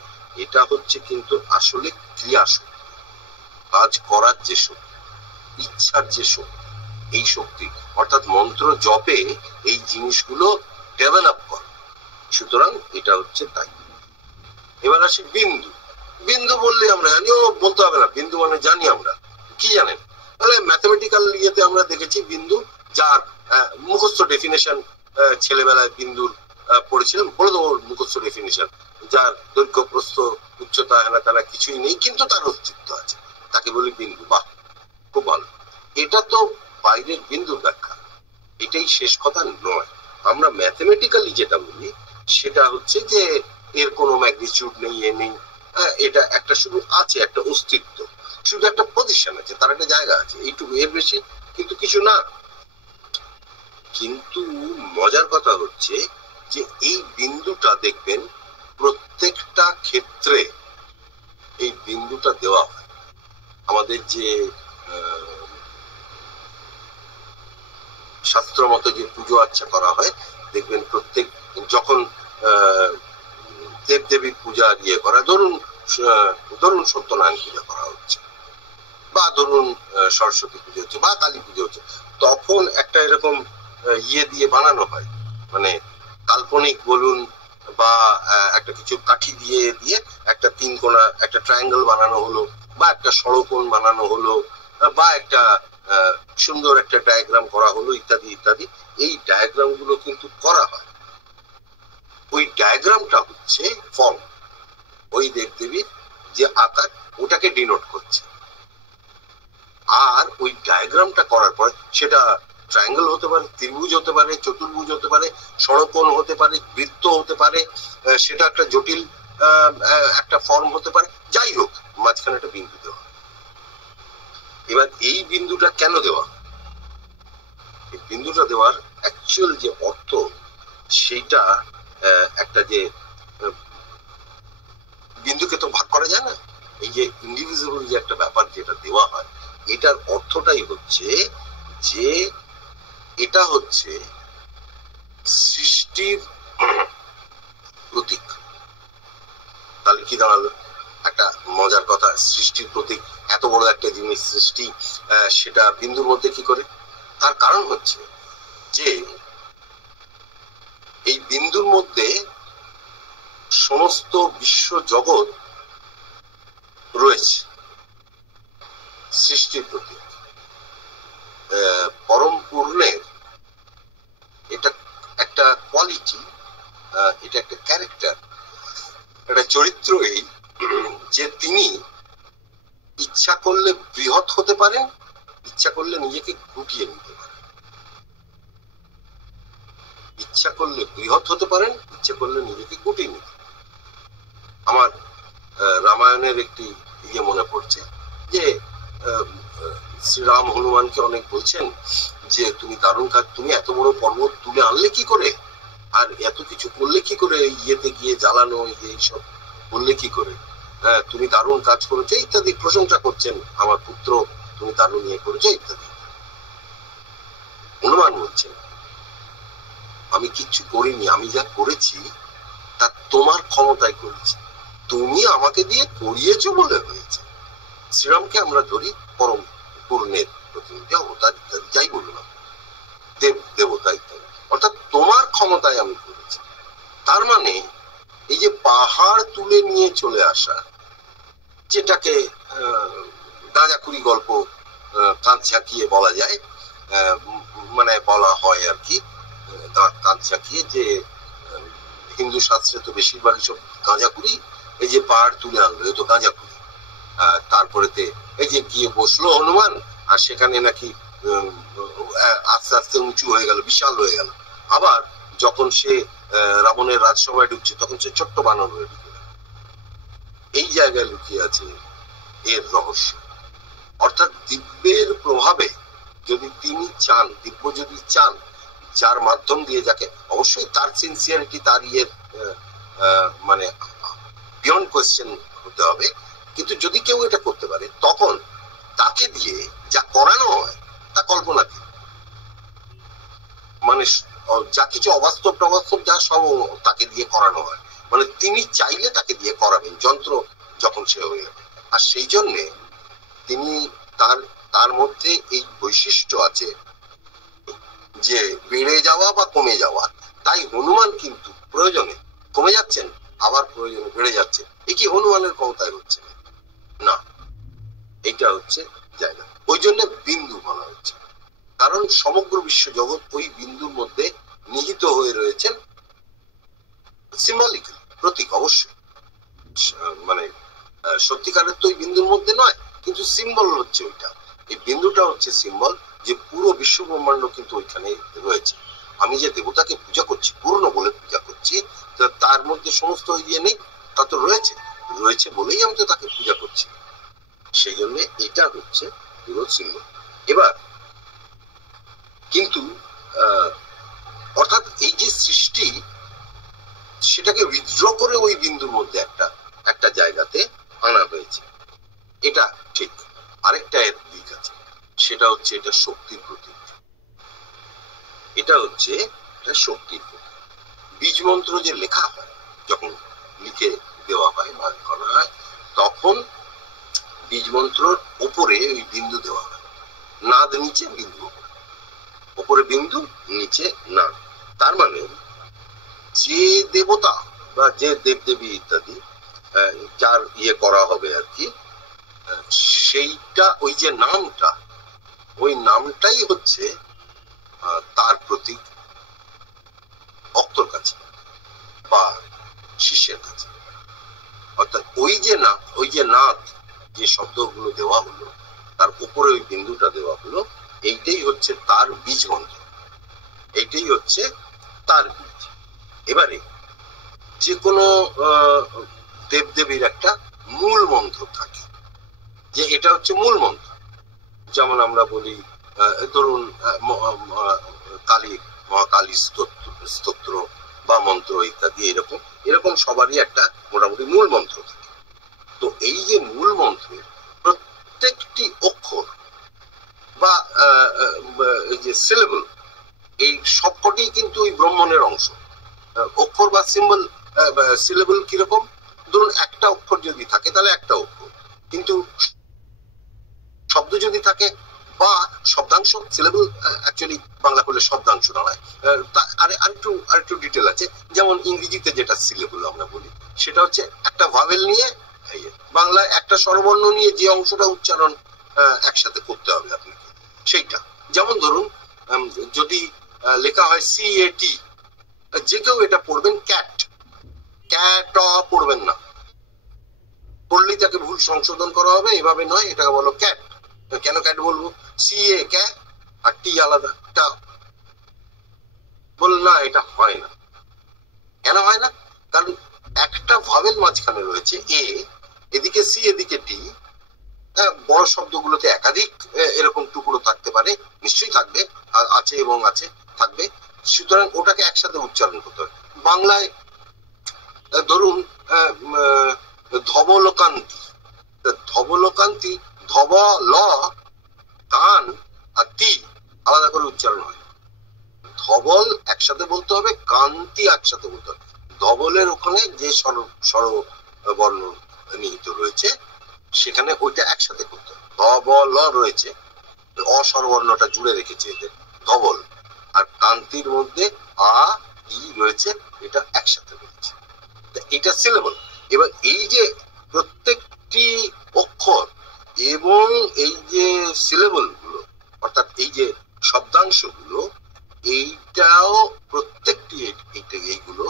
এটা হচ্ছে কিন্তু আসলে ক্রিয়া শক্তি, কাজ করার যে শক্তি, ইচ্ছার যে শক্তি, এই শক্তি। অর্থাৎ মন্ত্র জপে এই জিনিসগুলো ডেভেলপ করে। সুতরাং এটা হচ্ছে তাই। এবার আসি বিন্দু। বিন্দু বললে আমরা জানি, ও বলতে হবে না, বিন্দু মানে জানি আমরা। কি জানেন? তাহলে ম্যাথমেটিক্যাল ইয়েতে আমরা দেখেছি বিন্দু, যার মুখস্থ ডেফিনেশন ছেলেবেলায় বিন্দুর পড়েছিলাম, বলে দেবো মুখস্থ ডেফিনেশন, যার দৈর্ঘ্য প্রস্থ উচ্চতা হেনা তেনা কিছুই নেই, কিন্তু তার অস্তিত্ব আছে, তাকে বলি বিন্দু। বাহ, খুব ভালো। এটা তো বাইরের বিন্দুর ব্যাখ্যা, এটাই শেষ কথা নয়। আমরা ম্যাথমেটিক্যালি যেটা বলি সেটা হচ্ছে যে এর কোনো ম্যাগনিটিউড নেই, এ নেই, এটা একটা শুধু আছে, একটা অস্তিত্ব, শুধু একটা পজিশন আছে, তার একটা জায়গা আছে, এইটুকু, এর বেশি কিন্তু কিছু না। কিন্তু মজার কথা হচ্ছে যে এই বিন্দুটা দেখবেন প্রত্যেকটা ক্ষেত্রে এই বিন্দুটা দেওয়া হয়। আমাদের যে শাস্ত্র মতো যে পুজো আচ্ছা করা হয়, দেখবেন প্রত্যেক যখন দেবদেবীর পূজা ইয়ে করা, ধরুন সত্যনারায়ণ পূজা করা হচ্ছে, বা ধরুন সরস্বতী পুজো হচ্ছে, বা কালী পুজো হচ্ছে, তখন একটা এরকম ইয়ে দিয়ে বানানো হয়, মানে কাল্পনিক বলুন বা একটা কিছু কাঠি দিয়ে দিয়ে একটা তিন কোণা একটা ট্রায়াঙ্গেল বানানো হলো, বা একটা ষড়কোণ বানানো হলো, বা একটা সুন্দর একটা ডায়াগ্রাম করা হলো, ইত্যাদি ইত্যাদি। এই ডায়াগ্রাম গুলো কিন্তু করা হয়, ওই ডায়াগ্রামটা হচ্ছে ফর্ম, ওই দেবদেবীর যে আকার ওটাকে ডিনোট করছে। আর ওই ডায়াগ্রামটা করার পরে সেটা ট্রায়াঙ্গেল হতে পারে, ত্রিভুজ হতে পারে, চতুর্ভুজ হতে পারে, ষড়কোণ হতে পারে, বৃত্ত হতে পারে, সেটা একটা জটিল একটা ফর্ম হতে পারে, যাই হোক, মাঝখানে একটা বিন্দু দেওয়া। এবার এই বিন্দুটা কেন দেওয়া? এই বিন্দুটা দেওয়ার অ্যাকচুয়াল যে অর্থ, সেইটা একটা যে বিন্দুকে তো ভাগ করা যায় না, এই যে ইন্ডিভিজুয়াল যে একটা ব্যাপার যেটা দেওয়া হয়, এটার অর্থটাই হচ্ছে যে এটা হচ্ছে সৃষ্টির প্রতীক। তাহলে কি দাঁড়ালো? একটা মজার কথা, সৃষ্টির প্রতীক, এত বড় একটা জিনিস সৃষ্টি, সেটা বিন্দুর মধ্যে কি করে? তার কারণ হচ্ছে যে এই বিন্দুর মধ্যে সমস্ত বিশ্ব জগৎ রয়েছে, সৃষ্টির প্রতীক। পরম পূর্ণের এটা একটা কোয়ালিটি, এটা একটা ক্যারেক্টার, একটা চরিত্র, এই যে তিনি ইচ্ছা করলে বৃহৎ হতে পারেন, ইচ্ছা করলে নিজেকে গুটিয়ে নিতে পারেন। ইচ্ছা করলে বৃহৎ হতে পারেন, ইচ্ছা করলে নিজেকে গুটিয়ে নিতে পারেন। আমার রামায়ণের একটি ইয়ে মনে পড়ছে যে শ্রীরাম হনুমানকে অনেক বলছেন যে তুমি দারুণ কাজ, তুমি এত বড় পর্বত তুলে আনলে কি করে, আর এত কিছু করলে কি করে, ইয়েতে গিয়ে জ্বালানো, এইসব বললে কি করে, তুমি দারুণ কাজ করেছো ইত্যাদি প্রশংসা করছেন, আমার পুত্র তুমি দারুণ ইয়ে করেছো ইত্যাদি। হনুমান বলছেন আমি কিচ্ছু করিনি, আমি যা করেছি তা তোমার ক্ষমতায় করেছি, তুমি আমাকে দিয়ে করিয়েছো বলে হয়েছে। শ্রীরামকে আমরা ধরি পরম পূর্ণের প্রতিনিধি, অবতার ইত্যাদি যাই বললাম, দেবতা ইত্যাদি, অর্থাৎ তোমার ক্ষমতায় আমি করেছি। তার মানে এই যে পাহাড় তুলে নিয়ে চলে আসা, যেটাকে গাঁজাখুরি গল্প কাঁধ ঝাঁকিয়ে বলা যায়, মানে বলা হয় আর কি, কাঁধ ঝাঁকিয়ে, যে হিন্দু শাস্ত্রে তো বেশিরভাগই সব গাঁজাখুরি। এই যে পাহাড় তুলে আনলো, এ তো গাঁজাখুরি। তারপরেতে এই যে গিয়ে বসলো হনুমান, আর সেখানে নাকি আস্তে আস্তে উঁচু হয়ে গেল, বিশাল হয়ে গেল। আবার যখন সে রাবণের রাজসভায় ঢুকছে, তখন সে ছোট্ট বানর হয়ে ঢুকে গেল। এই জায়গায় লুকিয়ে আছে এর রহস্য। অর্থাৎ দিব্যের প্রভাবে যদি তিনি চান, দিব্য যদি চান, যার মাধ্যম দিয়ে যাকে, অবশ্যই তার সিনসিয়ারিটি, তার ইয়ের মানে বিয়ন্ড কোয়েশ্চেন হতে হবে, কিন্তু যদি কেউ এটা করতে পারে, তখন তাকে দিয়ে যা করানো হয় তা কল্পনা কি, মানে যা কিছু অবাস্তব প্রবাস্তব যা সব তাকে দিয়ে করানো হয়, মানে তিনি চাইলে তাকে দিয়ে করাবেন যন্ত্র যখন সে হয়ে যাবে। আর সেই জন্যে তিনি তার মধ্যে এই বৈশিষ্ট্য আছে যে বেড়ে যাওয়া বা কমে যাওয়া। তাই হনুমান কিন্তু প্রয়োজনে কমে যাচ্ছেন, আবার প্রয়োজনে বেড়ে যাচ্ছে। এ কি হনুমানের ক্ষমতায় হচ্ছে না, এটা হচ্ছে জায়গা। ওই জন্য বিন্দু বলা হচ্ছে, কারণ সমগ্র বিশ্ব জগৎ ওই বিন্দুর মধ্যে নিহিত হয়ে রয়েছেন। সিম্বলিক্যালি, প্রতীক অবশ্যই, মানে সত্যিকারের তো ওই বিন্দুর মধ্যে নয়, কিন্তু সিম্বল হচ্ছে ওইটা। এই বিন্দুটা হচ্ছে সিম্বল যে পুরো বিশ্ব ব্রহ্মাণ্ড কিন্তু ওইখানে রয়েছে। আমি যে দেবতাকে পূজা করছি, পূর্ণ বলে পূজা করছি, তার মধ্যে সমস্ত ইয়ে নেই, তা তো রয়েছে, রয়েছে বলেই আমি তো তাকে পূজা করছি। সেই জন্য এটা হচ্ছে পুরো সিম্বল। এবার কিন্তু অর্থাৎ এই যে সৃষ্টি, সেটাকে উইথড্র করে ওই বিন্দুর মধ্যে একটা জায়গাতে আনা হয়েছে, এটা ঠিক। আরেকটা এর দিক আছে, সেটা হচ্ছে এটা শক্তির প্রতীক। এটা হচ্ছে শক্তির প্রতীক। বীজ মন্ত্র যে লেখা হয়, যখন লিখে দেওয়া হয় বা করা হয়, তখন বীজ মন্ত্রর ওপরে ওই বিন্দু দেওয়া হয়। নাদ নিচে, বিন্দু ওপরে বিন্দু, নিচে নাদ। তার মানে যে দেবতা বা যে দেবদেবী ইত্যাদি যার ইয়ে করা হবে আর কি, সেইটা ওই যে নামটা, ওই নামটাই হচ্ছে তার প্রতীক ভক্তর কাছে বা শিষ্যের কাছে। অর্থাৎ ওই যে নাদ, যে শব্দগুলো দেওয়া হলো, তার উপরে ওই বিন্দুটা দেওয়া হলো, এইটাই হচ্ছে তার বীজ মন্ত্র, এইটাই হচ্ছে তার বীজ। এবারে যে কোনো দেবদেবীর একটা মূল মন্ত্র থাকে, যে এটা হচ্ছে মূল মন্ত্র। যেমন আমরা বলি, ধরুন কালী, মহাকালী স্তোত্র বা মন্ত্র ইত্যাদি, এরকম সবারই একটা মোটামুটি মূল মন্ত্র থাকে। তো এই যে মূল মন্ত্রের প্রত্যেকটি অক্ষর বা এই যে সিলেবল, এই সবকটি কিন্তু ওই ব্রহ্মণের অংশ। অক্ষর বা সিম্বল, সিলেবল কিরকম, ধরুন একটা অক্ষর যদি থাকে তাহলে একটা অক্ষর, কিন্তু শব্দ যদি থাকে বা শব্দাংশ, সিলেবল অ্যাকচুয়ালি বাংলা করলে শব্দাংশ নয়, আরেকটু ডিটেল আছে। যেমন ইংরেজিতে যেটা সিলেবল আমরা বলি, সেটা হচ্ছে একটা ভাওয়েল নিয়ে, বাংলায় একটা স্বরবর্ণ নিয়ে যে অংশটা উচ্চারণ একসাথে করতে হবে আপনাকে, সেইটা। যেমন ধরুন যদি লেখা হয় CAT, যে কেউ এটা পড়বেন ক্যাট, ক্যাট পড়বেন না, পড়লেই তাকে ভুল সংশোধন করা হবে, এভাবে নয়, এটাকে বলো ক্যাট। কেন ক্যাট বলবো? CA ক্যাট আর টি আলাদা, টা বল না, এটা হয় না। কেন হয় না? কারণ একটা ভাওয়েল মাঝখানে রয়েছে এ, এদিকে সি, এদিকে টি। বড় শব্দগুলোতে একাধিক এরকম টুকরো থাকতে পারে, নিশ্চয়ই থাকবে, আছে এবং আছে, থাকবে। সুতরাং ওটাকে একসাথে উচ্চারণ করতে হবে। বাংলায় ধরুন ধবলকান্তি, ধবলকান্তি, ধব ল কান আর তি আলাদা করে উচ্চারণ হয়। ধবল একসাথে বলতে হবে, কান্তি একসাথে বলতে হবে। ধবলের ওখানে যে স্বরবর্ণ নিহিত রয়েছে, সেখানে ওইটা একসাথে করতে হবে। ধবল রয়েছে, অস্বরবর্ণটা জুড়ে রেখেছে এদের, ধবল। আর কান্তির মধ্যে আ ই রয়েছে, এটা একসাথে রয়েছে, এটা সিলেবল। এবার এই যে প্রত্যেকটি অক্ষর এবং এই যে সিলেবল গুলো, অর্থাৎ এই যে শব্দাংশ গুলো, এইটাও প্রত্যেকটি এইগুলো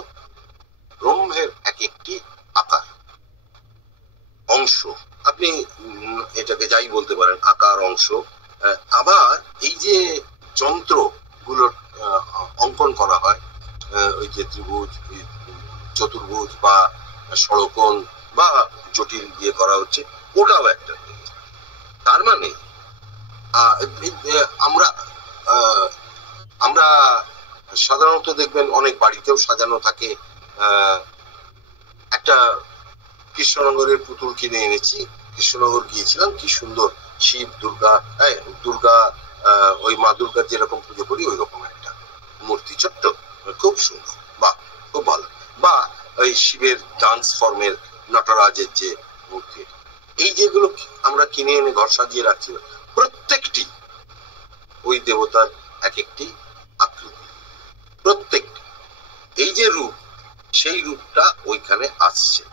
অংশ। আবার এই যে যন্ত্র গুলোর অঙ্কন করা হয়, ওই যে ত্রিভুজ, চতুর্ভুজ বা ষড়কোণ বা জটিল দিয়ে করা হচ্ছে, ওটাও একটা। তার মানে আমরা আমরা সাধারণত দেখবেন অনেক বাড়িতেও সাজানো থাকে। একটা কৃষ্ণনগরের পুতুল কিনে এনেছি, কৃষ্ণনগর গিয়েছিলাম, কি সুন্দর শিব দুর্গা, দুর্গা, ওই মা দুর্গার যেরকম পুজো করি ওই রকম একটা মূর্তি, ছোট্ট, খুব সুন্দর, বা খুব ভালো। বা ওই শিবের ডান্স ফর্মের নটরাজের যে মূর্তি, এই যেগুলো আমরা কিনে এনে ঘর সাজিয়ে রাখছি, প্রত্যেকটি ওই দেবতার এক একটি আকৃতি, প্রত্যেকটি। এই যে রূপ, সেই রূপটা ওইখানে আসছে।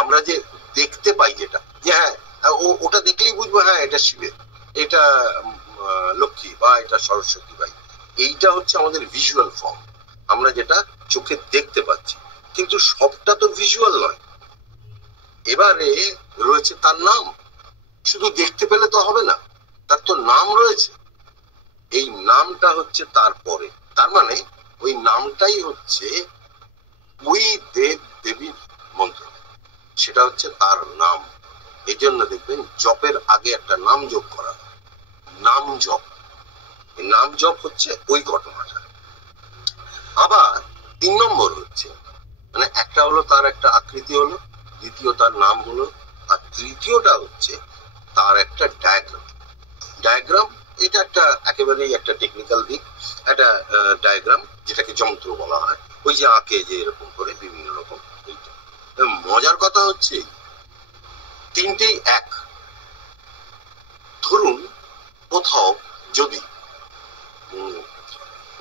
আমরা যে দেখতে পাই যেটা, যে হ্যাঁ ওটা দেখলেই বুঝবো হ্যাঁ এটা শিবের, এটা লক্ষ্মী বা এটা সরস্বতী বাই, এইটা হচ্ছে আমাদের ভিজুয়াল ফর্ম, আমরা যেটা চোখে দেখতে পাচ্ছি। কিন্তু সবটা তো ভিজুয়াল নয়। এবারে রয়েছে তার নাম। শুধু দেখতে পেলে তো হবে না, তার তো নাম রয়েছে। এই নামটা হচ্ছে তারপরে, তার মানে ওই নামটাই হচ্ছে ওই দেব দেবীর মন্ত্র, সেটা হচ্ছে তার নাম। এই জন্য দেখবেন জপের আগে একটা নাম যোগ করা, নাম জপ। নাম জপ হচ্ছে ওই ঘটনাটা। আবার 3 নম্বর হচ্ছে, মানে একটা হলো তার একটা আকৃতি হলো, দ্বিতীয় তার নাম হলো, আর তৃতীয়টা হচ্ছে তার একটা ডায়াগ্রাম। ডায়াগ্রাম এটা একটা একেবারেই একটা টেকনিক্যাল দিক, একটা ডায়াগ্রাম যেটাকে যন্ত্র বলা হয়, ওই যে আঁকে যে এরকম করে বিভিন্ন রকম। এইটা মজার কথা হচ্ছে তিনটেই এক। ধরুন কোথাও যদি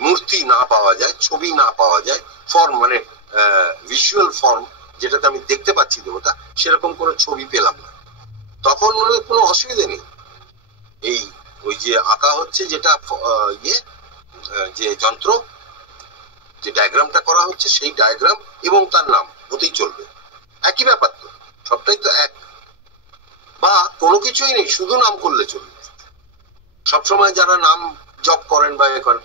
মূর্তি না পাওয়া যায়, ছবি না পাওয়া যায়, ফর্ম মানে ভিজুয়াল ফর্ম যেটাতে আমি দেখতে পাচ্ছি দেবতা, সেরকম করে ছবি পেলাম না, তখন কোনো অসুবিধা নেই। এই ওই যে আঁকা হচ্ছে যেটা ইয়ে যে যন্ত্র, যে ডায়াগ্রামটা করা হচ্ছে, সেই ডায়াগ্রাম এবং তার নাম হতেই চলবে, একই ব্যাপার তো, সবটাই তো এক। বা কোনো কিছুই নেই, শুধু নাম করলে চলবে। সবসময় যারা নাম জপ করেন বা এ করেন,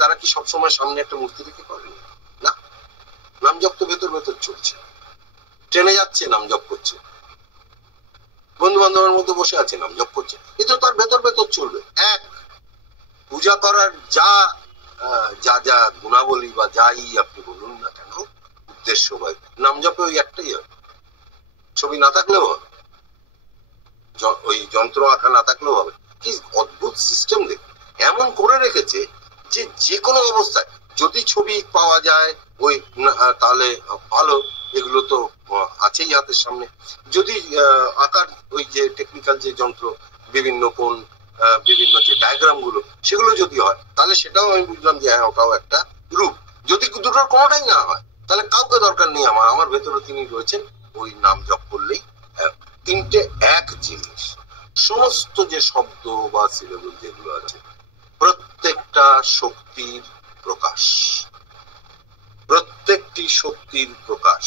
তারা কি সবসময় সামনে একটা মূর্তি রেখে করেন না? নাম জপ তো ভেতর ভেতর চলছে, ট্রেনে যাচ্ছে নাম জপ করছে, বন্ধু বান্ধবের মধ্যে বসে আছে নাম জপ করছে, কিন্তু তার ভেতর ভেতর চলবে এক। পূজা করার যা যা যা গুণাবলী বা যাই আপনি বলুন না কেন, উদ্দেশ্য বা নাম জপে ওই একটাই হবে। ছবি না থাকলেও হবে, ওই যন্ত্র আঁকা না থাকলেও হবে। কি অদ্ভুত সিস্টেম দেখ, এমন করে রেখেছে যে যে কোনো অবস্থায় যদি ছবি পাওয়া যায় ওই তাহলে ভালো, এগুলো তো আছেই হাতের সামনে। যদি আঁকার ওই যে টেকনিক্যাল যে যন্ত্র, বিভিন্ন কোণ, বিভিন্ন যে ডায়াগ্রাম গুলো, সেগুলো যদি হয় তাহলে সেটাও আমি বুঝলাম যে হ্যাঁ ওটাও একটা রূপ। যদি দুটোর কোনোটাই না হয় তাহলে কাউকে দরকার নেই আমার, আমার ভেতরে তিনি রয়েছেন, ওই নাম জপ করলেই তিনটে এক জিনিস। সমস্ত যে শব্দ বা সিলেবল যেগুলো আছে, প্রত্যেকটা শক্তির প্রকাশ, প্রত্যেকটি শক্তির প্রকাশ,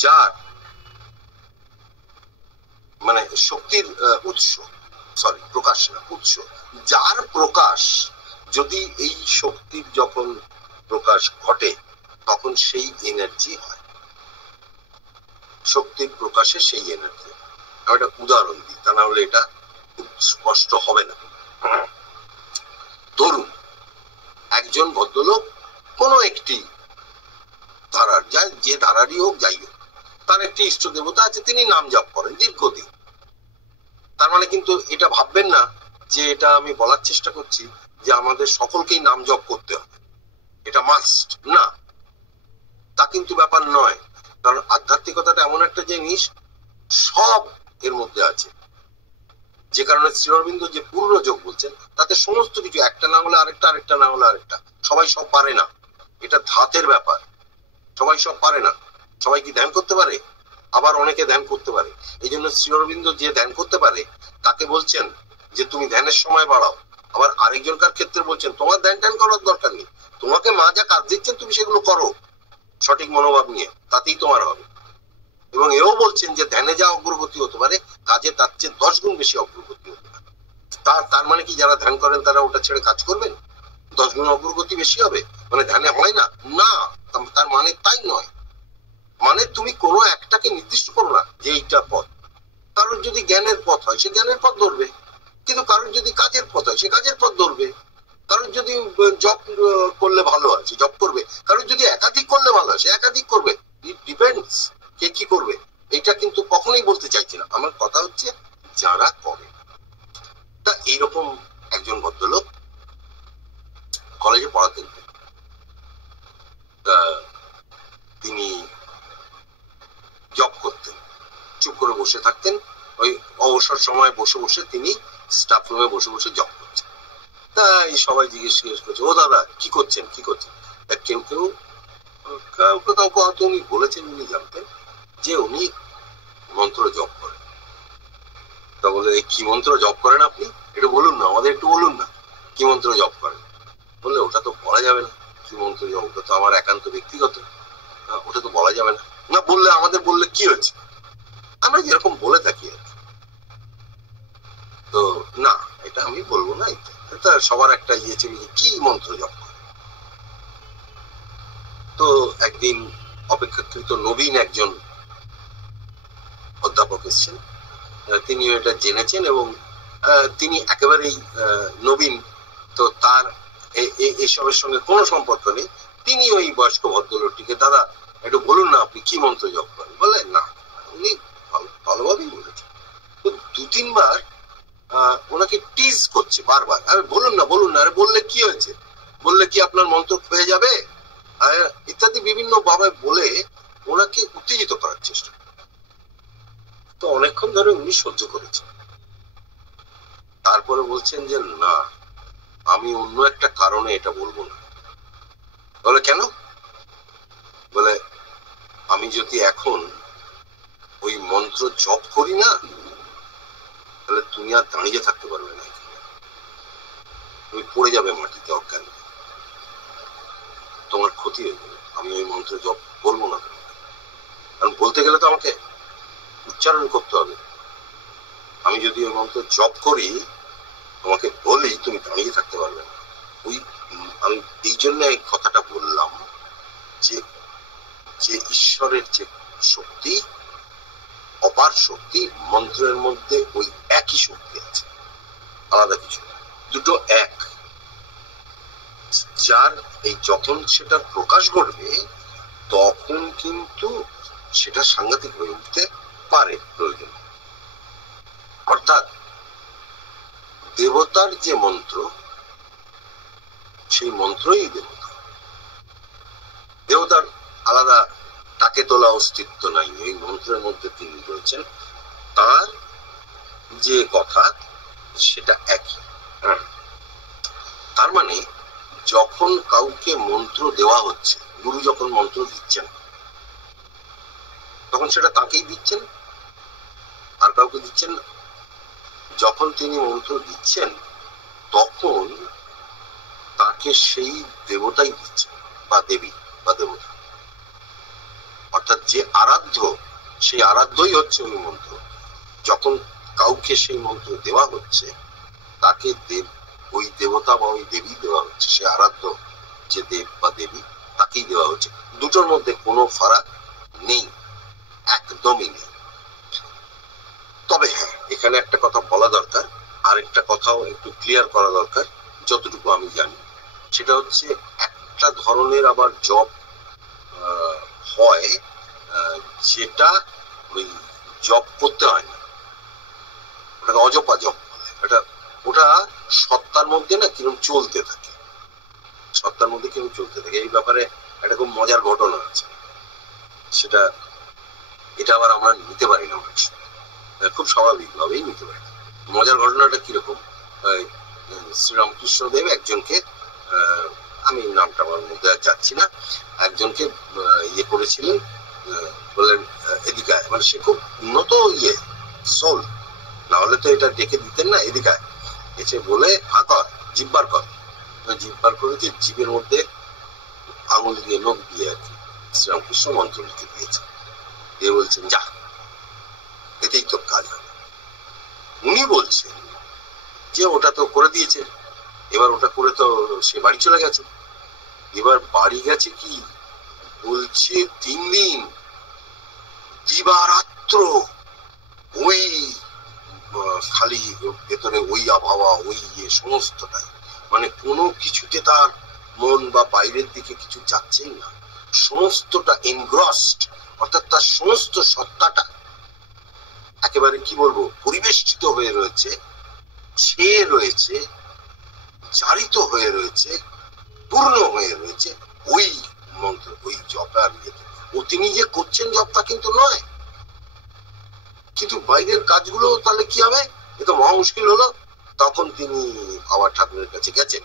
যার মানে শক্তির উৎস, সরি প্রকাশ না, উৎস, যার প্রকাশ, যদি এই শক্তির যখন প্রকাশ ঘটে তখন সেই এনার্জি হয়, শক্তির প্রকাশে সেই এনার্জি। আমি একটা উদাহরণ দিই, তা না হলে এটা স্পষ্ট হবে না। ধরুন একজন ভদ্রলোক কোনো একটি ধারার, যে ধারারই হোক যাই হোক, তার একটি ইষ্ট দেবতা আছে, তিনি নাম জপ করেন দীর্ঘদিন। তার মানে কিন্তু এটা ভাববেন না যে এটা আমি বলার চেষ্টা করছি যে আমাদের সকলকেই নাম জপ করতে হবে, এটা মাস্ট না, তা কিন্তু ব্যাপার নয়। কারণ আধ্যাত্মিকতাটা এমন একটা জিনিস, সব এর মধ্যে আছে। যে কারণে শ্রী অরবিন্দ যে পূর্ণ যোগ বলছেন, তাতে সমস্ত কিছু, একটা না হলে আরেকটা, আরেকটা না হলে আরেকটা। সবাই সব পারে না, এটা ধাতের ব্যাপার, সবাই সব পারে না। সবাই কি ধ্যান করতে পারে? আবার অনেকে ধ্যান করতে পারে। এই জন্য শ্রী অরবিন্দ যে ধ্যান করতে পারে তাকে বলছেন যে তুমি ধ্যানের সময় বাড়াও। আবার আরেকজনকার ক্ষেত্রে বলছেন তোমার ধ্যান ট্যান করার দরকার নেই, তোমাকে মা যা কাজ দিচ্ছেন তুমি সেগুলো করো সঠিক মনোভাব নিয়ে, তাতেই তোমার হবে। এবং এও বলছেন যে ধ্যানে যা অগ্রগতি হতে পারে, কাজে তার চেয়ে 10 গুণ বেশি অগ্রগতি হতে পারে। তার মানে কি যারা ধ্যান করেন তারা ওটা ছেড়ে কাজ করবেন? 10 গুণ অগ্রগতি বেশি হবে, মানে ধ্যানে হয় না? না, তার মানে তাই নয়। মানে তুমি কোনো একটাকে নির্দিষ্ট করো না যে এইটা পথ। কারোর যদি জ্ঞানের পথ হয় সে জ্ঞানের পথ ধরবে, কিন্তু কারোর যদি কাজের পথ হয় সে কাজের পথ ধরবে। কারোর যদি জব করলে ভালো হয় সে জব করবে, কারোর যদি একাধিক করলে ভালো হয় সে একাধিক করবে। ইট ডিপেন্ডস কে কি করবে। এটা কিন্তু কখনোই বলতে চাইছি না, আমার কথা হচ্ছে যারা করে। তা এইরকম একজন ভদ্রলোক কলেজে পড়াতেন। তা তিনি জব করতেন, চুপ করে বসে থাকতেন, ওই অবসর সময় বসে বসে তিনি স্টাফ রুমে বসে বসে জব করছেন। তাই সবাই জিজ্ঞেস করছে, ও দাদা কি করছেন কি করছেন? কেউ কেউ কাউকে কাউকে হয়তো উনি বলেছেন, উনি জানতেন যে উনি মন্ত্র জপ করেন। তা বলে, কি মন্ত্র জপ করেন আপনি? একটু বলুন না, আমাদের একটু বলুন না কি মন্ত্র জপ করেন। বললে, ওটা তো বলা যাবে না, কি মন্ত্র জপ, ওটা তো আমার একান্ত ব্যক্তিগত, ওটা তো বলা যাবে না। না বললে, আমাদের বললে কি হয়েছে? আমরা যেরকম বলে থাকি আর কি। তো না, এটা আমি বলবো না, এটা সবার একটা ইয়ে ছিল যে কি মন্ত্র জপ করে। তো একদিন অপেক্ষাকৃত নবীন একজন অধ্যাপক এসেছেন, তিনি এটা জেনেছেন এবং তিনি একেবারেই নবীন, তো তার এসবের সঙ্গে কোনো সম্পর্ক নেই। তিনি ওই বয়স্ক ভদ্রলোকটিকে, দাদা একটু বলুন না আপনি কি মন্ত্র জপ করেন। বলে, না, উনি ভালোভাবেই বলেছেন। তো 2-3 বার ওনাকে টিজ করছে বারবার, আরে বলুন না বলুন না, আরে বললে কি হয়েছে, বললে কি আপনার মন্ত্র হয়ে যাবে, ইত্যাদি বিভিন্ন ভাবে বলে ওনাকে উত্তেজিত করার চেষ্টা। তো অনেকক্ষণ ধরে উনি সহ্য করেছেন, তারপরে বলছেন যে না, আমি অন্য একটা কারণে এটা বলবো না। বলে, কেন? বলে, আমি যদি এখন ওই মন্ত্র জপ করি না, তাহলে তুমি আর দাঁড়িয়ে থাকতে পারবে না, তুমি পড়ে যাবে মাটিতে অজ্ঞান, তোমার ক্ষতি হয়ে যাবে। আমি ওই মন্ত্র জপ বলবো না, কারণ বলতে গেলে তো আমাকে উচ্চারণ করতে হবে। আমি যদি ওই মন্ত্র জপ করি, তোমাকে বলি, তুমি দাঁড়িয়ে থাকতে পারবে না। আমি এই জন্য এই কথাটা বললাম যে ঈশ্বরের যে শক্তি, অপার শক্তি, মন্ত্রের মধ্যে ওই একই শক্তি আছে, আলাদা কিছু, দুটো এক। যার এই যখন সেটা প্রকাশ ঘটবে তখন কিন্তু সেটা সাংঘাতিক হয়ে উঠতে পারে প্রয়োজন। অর্থাৎ দেবতার যে মন্ত্র, সেই মন্ত্রই দেবতা। দেবতার আলাদা তাকে তোলা অস্তিত্ব নাই, এই মন্ত্রের মধ্যে তিনি রয়েছেন, তার যে কথা সেটা একই। তার মানে যখন কাউকে মন্ত্র দেওয়া হচ্ছে, গুরু যখন মন্ত্র দিচ্ছেন, তখন সেটা তাকেই দিচ্ছেন, আর কাউকে দিচ্ছেন না। যখন তিনি মন্ত্র দিচ্ছেন তখন তাকে সেই দেবতাই দিচ্ছেন, বা দেবী বা দেবতা, অর্থাৎ যে আরাধ্য, সেই আরাধ্যই হচ্ছে ওই মন্ত্র। যখন কাউকে সেই মন্ত্র দেওয়া হচ্ছে, তাকে ওই দেবতা বা ওই দেবী দেওয়া হচ্ছে, সে আরাধ্য যে দেব বা দেবী, তাকেই দেওয়া হচ্ছে। দুটোর মধ্যে কোনো ফারাক নেই, একদমই নেই। তবে হ্যাঁ, এখানে একটা কথা বলা দরকার, আরেকটা কথাও একটু ক্লিয়ার করা দরকার, যতটুকু আমি জানি। সেটা হচ্ছে, একটা ধরনের আবার জব হয় যেটা ওই জব করতে হয় না, ওটাকে অজপা জব বলে। ওটা সত্তার মধ্যে না কিরকম চলতে থাকে, সত্তার মধ্যে কিরকম চলতে থাকে। এই ব্যাপারে একটা খুব মজার ঘটনা আছে, এটা আবার আমরা নিতে পারি না, মানুষ খুব স্বাভাবিক ভাবেই নিতে পারি না। মজার ঘটনাটা কিরকম, শ্রীরামকৃষ্ণদেব একজনকে, আমি নামটা আমার মধ্যে যাচ্ছি না, একজনকে ইয়ে করেছিলেন, বললেন এদিকে, মানে সে খুব উন্নত সোল, না হলে তো এটা ডেকে দিতেন না, এদিকে এসে বলে হা কর, জিব্বার কর। জিব্বার করে যে জীবের মধ্যে আঙুল দিয়ে, নখ দিয়ে আর কি শ্রীরামকৃষ্ণ মন্ত্র লিখে দিয়েছে। দিয়ে বলছেন, যা, এতেই তো কাজ হবে। উনি বলছেন যে ওটা তো করে দিয়েছে, এবার ওটা করে তো সে বাড়ি চলে গেছে। এবার বাড়ি গেছে কি বলছে 3 দিন দিবারাত্র ওই খালি ভেতরে ওই আবহাওয়া, ওই সমস্তটাই, মানে কোনো কিছুতে তার মন বা বাইরের দিকে কিছু যাচ্ছেই না, সমস্তটা এনগ্রসড, অর্থাৎ তার সমস্ত সত্তাটা একেবারে কি বলবো পরিবেষ্টিত হয়ে রয়েছে, ছেয়ে রয়েছে, জারিত হয়ে রয়েছে, পূর্ণ হয়ে রয়েছে ওই মন্ত্র, ওই জপটার ইয়েতে। ও তিনি যে করছেন জপটা কিন্তু নয়, কিন্তু বাইরের কাজগুলো তাহলে কি হবে, এ তো মহা মুশকিল হলো। তখন তিনি আবার ঠাকুরের কাছে গেছেন,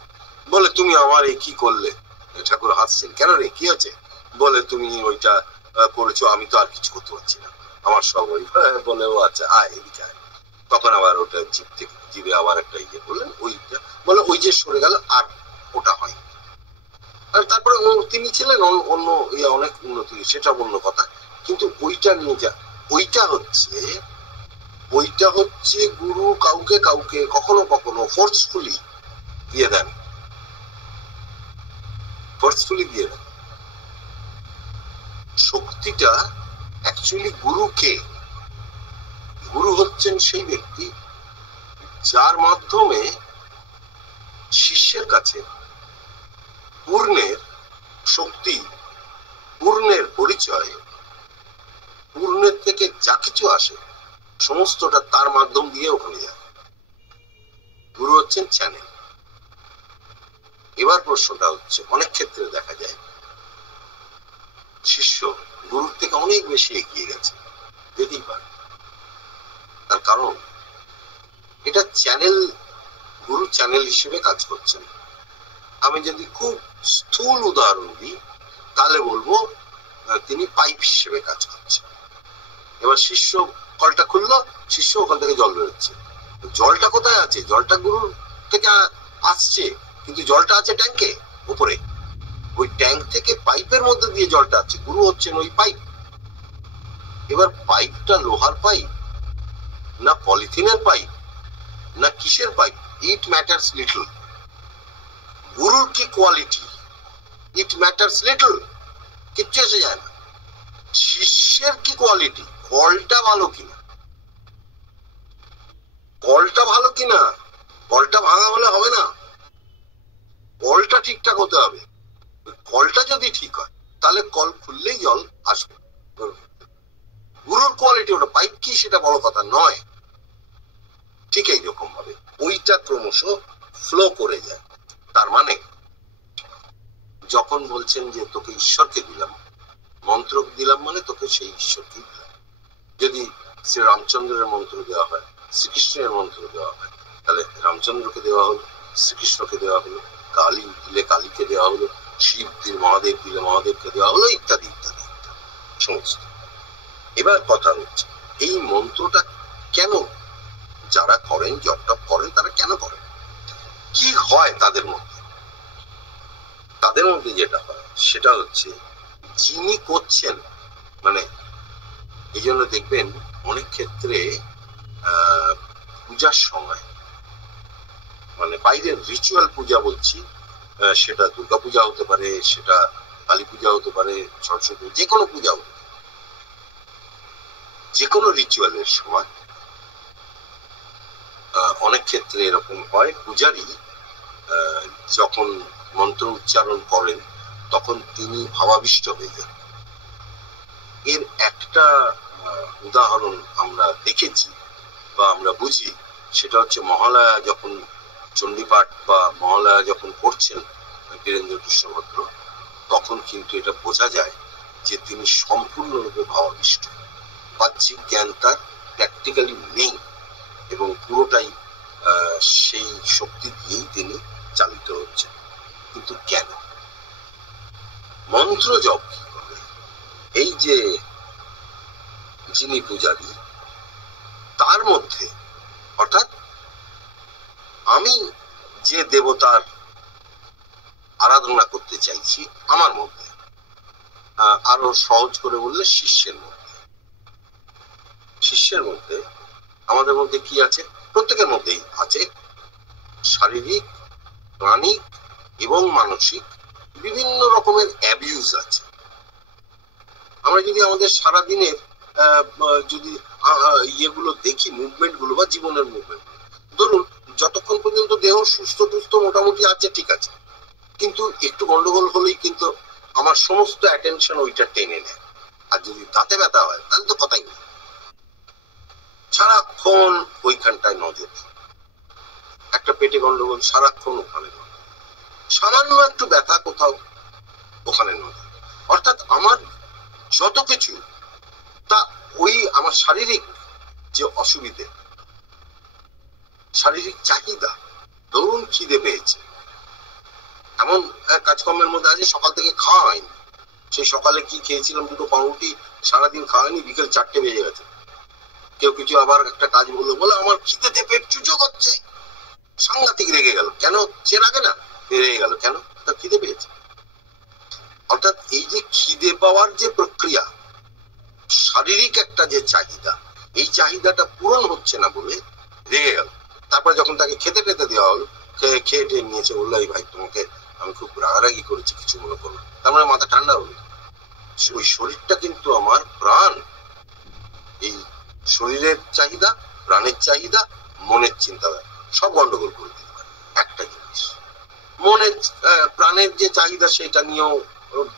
বলে তুমি আমার এই কি করলে? ঠাকুর হাসছেন, কেন রে কি হয়েছে? বলে তুমি ওইটা করেছো, আমি তো আর কিছু করতে পারছি না, আমার সব ওই। বলে ও আচ্ছা আয় এদিকে আয়। তখন আবার ওটা জিভ থেকে জিভে আবার একটা ইয়ে করলেন, ওইটা বলে ওই যে সরে গেল, আর ওটা হয়। আর তারপরে তিনি ছিলেন অন্য ইয়ে অনেক উন্নতি, সেটা অন্য কথা, কিন্তু ওইটা নিয়ে যা, ওইটা হচ্ছে গুরু কাউকে কাউকে কখনো কখনো ফোর্সফুলি দিয়ে দেন, শক্তিটা অ্যাকচুয়ালি গুরু হচ্ছেন সেই ব্যক্তি যার মাধ্যমে শিষ্যের কাছে পূর্ণের শক্তি, পূর্ণের পরিচয়, পূর্ণের থেকে যা কিছু আসে সমস্তটা তার মাধ্যম দিয়ে ওখানে যায়। গুরু হচ্ছেন চ্যানেল। এবার প্রশ্নটা হচ্ছে, অনেক ক্ষেত্রে দেখা যায় শিষ্য গুরুর থেকে অনেক বেশি এগিয়ে গেছে, যেতেই পারে, তার কারণ এটা চ্যানেল, গুরু চ্যানেল হিসেবে কাজ করছেন। আমি যদি খুব স্থূল উদাহরণ দিই তাহলে বলবো তিনি পাইপ হিসেবে কাজ করছেন। এবার শিষ্য কলটা খুললো, শিষ্য ওখান থেকে জল বেরোচ্ছে, জলটা কোথায় আছে? জলটা গুরুর থেকে আসছে, কিন্তু জলটা আছে ট্যাঙ্কে উপরে, ওই ট্যাঙ্ক থেকে পাইপের মধ্যে দিয়ে জলটা আছে, গুরু হচ্ছেন ওই পাইপ। এবার পাইপটা লোহার পাইপ না পলিথিনের পাইপ না কিসের পাইপ, ইট ম্যাটার্স লিটল। গুরুর কি কোয়ালিটি, ইট ম্যাটার্স লিটল, কিচ্ছু এসে যায় না। শিষ্যের কি কোয়ালিটি, কলটা ভালো কিনা, কলটা ভালো কিনা, কলটা ভাঙা হলে হবে না, কলটা ঠিকঠাক হতে হবে। কলটা যদি ঠিক হয় তাহলে কল খুললেই জল আসবে। গুরুর কোয়ালিটি, ওটা পাইপ কি সেটা বড় কথা নয়। ঠিক এইরকম ভাবে ওইটা ক্রমশ ফ্লো করে যায়। তার মানে যখন বলছেন যে তোকে ঈশ্বরকে দিলাম, মন্ত্র দিলাম, মানে তোকে সেই ঈশ্বরকে দিলাম। যদি শ্রী রামচন্দ্রের মন্ত্র দেওয়া হয়, শ্রীকৃষ্ণের মন্ত্র দেওয়া হয়, তাহলে রামচন্দ্রকে দেওয়া হলো, শ্রীকৃষ্ণকে দেওয়া হলো, কালী দিলে কালীকে দেওয়া হলো, শিব দিলে মহাদেব দিলে মহাদেবকে দেওয়া হলো, ইত্যাদি ইত্যাদি সমস্ত। এবার কথা হচ্ছে এই মন্ত্রটা কেন যারা করেন, জপটপ করেন, তারা কেন করেন, কি হয় তাদের মধ্যে? তাদের মধ্যে যেটা হয় সেটা হচ্ছে যিনি করছেন, মানে এই জন্য দেখবেন অনেক ক্ষেত্রে পূজার সময়, মানে বাইরের রিচুয়াল পূজা বলছি, সেটা দুর্গা পূজা হতে পারে, সেটা কালী পূজা হতে পারে, সরস্বতী, যে কোনো পূজা হতে পারে, যে কোনো রিচুয়ালের সময় অনেক ক্ষেত্রে এরকম হয়, পূজারী যখন মন্ত্র উচ্চারণ করেন তখন তিনি ভাবাবিষ্ট হয়ে যান। এর একটা উদাহরণ আমরা দেখেছি বা আমরা বুঝি, সেটা হচ্ছে মহালয়া যখন চণ্ডীপাঠ বা মহালয়া যখন করছেন বীরেন্দ্র কৃষ্ণ ভদ্র, তখন কিন্তু এটা বোঝা যায় যে তিনি সম্পূর্ণরূপে ভাবাবিষ্ট, বাহ্যিক জ্ঞান তার প্র্যাকটিক্যালি নেই, এবং পুরোটাই সেই শক্তি দিয়েই তিনি চালিত হচ্ছেন। কিন্তু কেন মন্ত্র জপ কি করে? এই যে যিনি পূজারী, তার মধ্যে, অর্থাৎ আমি যে দেবতার আরাধনা করতে চাইছি আমার মধ্যে, আরো সহজ করে বললে শিষ্যের মধ্যে আমাদের মধ্যে কি আছে? প্রত্যেকের মধ্যেই আছে শারীরিক, প্রাণিক এবং মানসিক বিভিন্ন রকমের অ্যাবিউজ আছে। আমরা যদি আমাদের সারাদিনের যদি ইয়েগুলো দেখি, মুভমেন্ট গুলো বা জীবনের মুভমেন্ট, ধরুন যতক্ষণ পর্যন্ত দেহ সুস্থ টুস্থ মোটামুটি আছে ঠিক আছে, কিন্তু একটু গন্ডগোল হলেই কিন্তু আমার সমস্ত অ্যাটেনশন ওইটা টেনে নেয়। আর যদি দাঁতে ব্যথা হয় তাহলে তো কথাই নেই, সারাক্ষণ ওইখানটায় নজর। একটা পেটে গন্ডগোল, সারাক্ষণ ওখানে নজর। সামান্য একটু ব্যথা কোথাও, ওখানে নজর। অর্থাৎ আমার যত কিছু তা ওই আমার শারীরিক যে অসুবিধে, শারীরিক চাহিদা, ধরুন খিদে পেয়েছে, এমন কাজকর্মের মধ্যে আছে সকাল থেকে খাওয়া হয়নি, সেই সকালে কি খেয়েছিলাম, দুটো পাউরুটি, সারাদিন খাওয়ায়নি, বিকেল 4টে বেজে গেছে। কেউ কিছু আবার একটা কাজ বললো, বলে আমার খিদেতে পেট চুচো করছে, সাংঘাতিক রেগে গেল। কেন সে রাগে না, রেগে গেল কেন, তার খিদে পেয়েছে। অর্থাৎ এই যে খিদে পাওয়ার যে প্রক্রিয়া, শারীরিক একটা যে চাহিদা, এই চাহিদাটা পূরণ হচ্ছে না বলে রেগে গেল। তারপরে যখন তাকে খেতে পেতে দেওয়া হলো, খেয়ে টেয়ে নিয়েছে, বললো এই ভাই তোমাকে আমি খুব রাগারাগি করেছি, কিছু মনে করো। তার মানে মাথা ঠান্ডা হলো। ওই শরীরটা কিন্তু আমার প্রাণ, এই শরীরের চাহিদা, প্রাণের চাহিদা, মনের চিন্তাধারা সব গন্ডগোল করে দিতে পারে। একটা জিনিস মনের প্রাণের যে চাহিদা, সেটা নিয়েও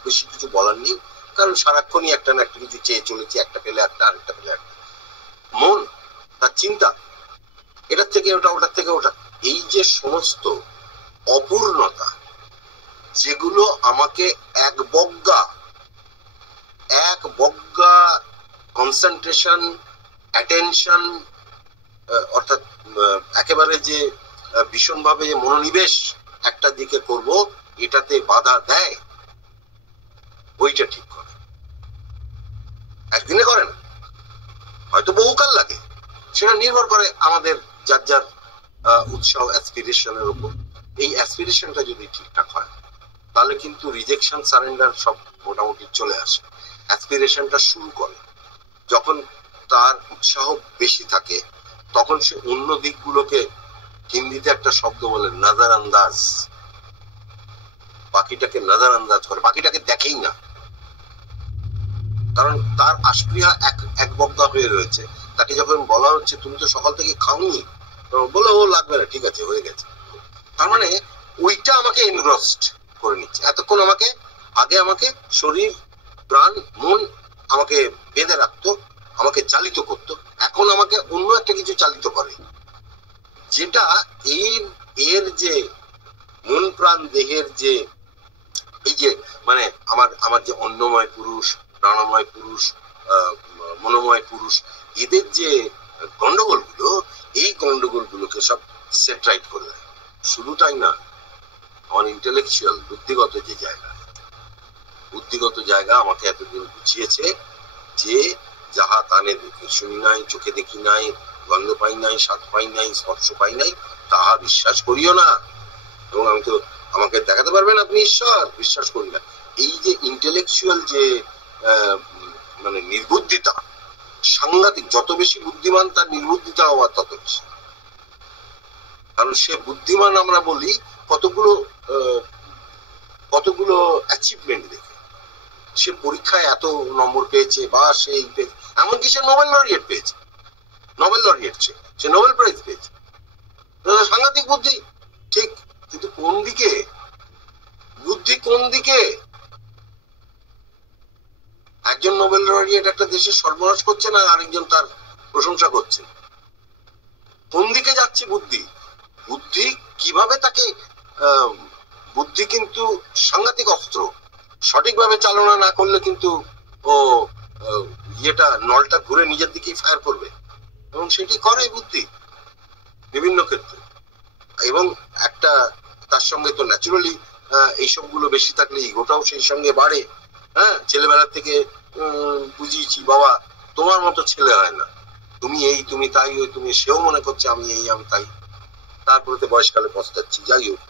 বেশি কিছু বলার নেই, কারণ সারাক্ষণই একটা না একটা কিছু চেয়ে চলেছি, একটা পেলে একটা, আরেকটা পেলে একটা। মন তার চিন্তা, এটার থেকে ওটা, ওটার থেকে ওটা, এই যে সমস্ত অপূর্ণতা, যেগুলো আমাকে এক বজ্ঞা কনসেন্ট্রেশন, অ্যাটেনশন, অর্থাৎ একেবারে যে ভীষণভাবে মনোনিবেশ একটা দিকে করব, এটাতে বাধা দেয়, ওইটা ঠিক করে। একদিনে করে না, হয়তো বহুকাল লাগে। সেটা নির্ভর করে আমাদের যার যার উৎসাহ, অ্যাসপিরেশনের উপর। এই অ্যাসপিরেশনটা যদি ঠিকঠাক হয় তাহলে কিন্তু রিজেকশন, সারেন্ডার সব মোটামুটি চলে আসে। অ্যাসপিরেশনটা শুরু করে যখন তার উৎসাহ বেশি থাকে, তখন সে অন্য দিকগুলোকে, হিন্দিতে একটা শব্দ বলে নজর আন্দাজ, বাকিটাকে নজর আন্দাজ করে, বাকিটাকে দেখেই না। কারণ তার আশপ্রিয়া এক বজ্ঞা হয়ে রয়েছে। তাকে যখন বলা হচ্ছে তুমি তো সকাল থেকে খাওনি, বলে ও লাগবে না, ঠিক আছে হয়ে গেছে। তার মানে ওইটা আমাকে এনগ্রসড করে নিচ্ছে। এতক্ষণ আগে আমাকে শরীর, প্রাণ, মন আমাকে বেঁধে রাখতো, আমাকে চালিত করতো, এখন আমাকে অন্য একটা কিছু চালিত করে, যেটা এর যে মন, প্রাণ, দেহের যে এই যে মানে আমার যে অন্নময় পুরুষ, প্রাণময় পুরুষ, মনোময় পুরুষ, এদের যে গন্ডগোল গুলো, এই গন্ডগোল গুলোকে সব সেট রাইট করে দেয়। শুধু তাই না, আমার ইন্টেলেকচুয়াল, বুদ্ধিগত জায়গা আমাকে এতদিন বুঝিয়েছে যে যাহা কানে শুনি নাই, চোখে দেখি নাই, গন্ধ পাই নাই, স্বাদ পাই নাই, স্পর্শ পাই নাই, তাহা বিশ্বাস করিও না। এবং আমি তো, আমাকে দেখাতে পারবেন আপনি ঈশ্বর, বিশ্বাস করি না। এই যে ইন্টেলেকচুয়াল যে মানে নির্বুদ্ধিতা, সাংঘাতিক। যত বেশি বুদ্ধিমান তার নির্বুদ্ধিতা হওয়ার তত বেশি। কারণ সে বুদ্ধিমান আমরা বলি কতগুলো অ্যাচিভমেন্ট দেখে। সে পরীক্ষায় এত নম্বর পেয়েছে, বা সে এমনকি সে নোবেল লরিয়েট পেয়েছে, সে নোবেল প্রাইজ পেয়েছে। সাংঘাতিক বুদ্ধি, ঠিক, কিন্তু কোন দিকে বুদ্ধি, কোন দিকে? একজন নোবেল লরিয়েট একটা দেশের সর্বনাশ করছে না, আরেকজন তার প্রশংসা করছে। কোন দিকে যাচ্ছে বুদ্ধি? বুদ্ধি কিভাবে তাকে, বুদ্ধি কিন্তু সাংঘাতিক অস্ত্র। সঠিকভাবে চালনা না করলে কিন্তু ও নলটা ঘুরে নিজের দিকেই ফায়ার করবে, এবং সেটি করে বুদ্ধি বিভিন্ন ক্ষেত্রে। এবং একটা তার সঙ্গে তো ন্যাচুরালি এইসব গুলো বেশি থাকলে ইগোটাও সেই সঙ্গে বাড়ে। হ্যাঁ, ছেলেবেলার থেকে বুঝিয়েছি, বাবা তোমার মতো ছেলে হয় না, তুমি এই, তুমি তাই, ওই তুমি, সেও মনে করছে আমি এই, আমি তাই। তারপরে বয়সকালে পস্তাচ্ছি। যাই হোক,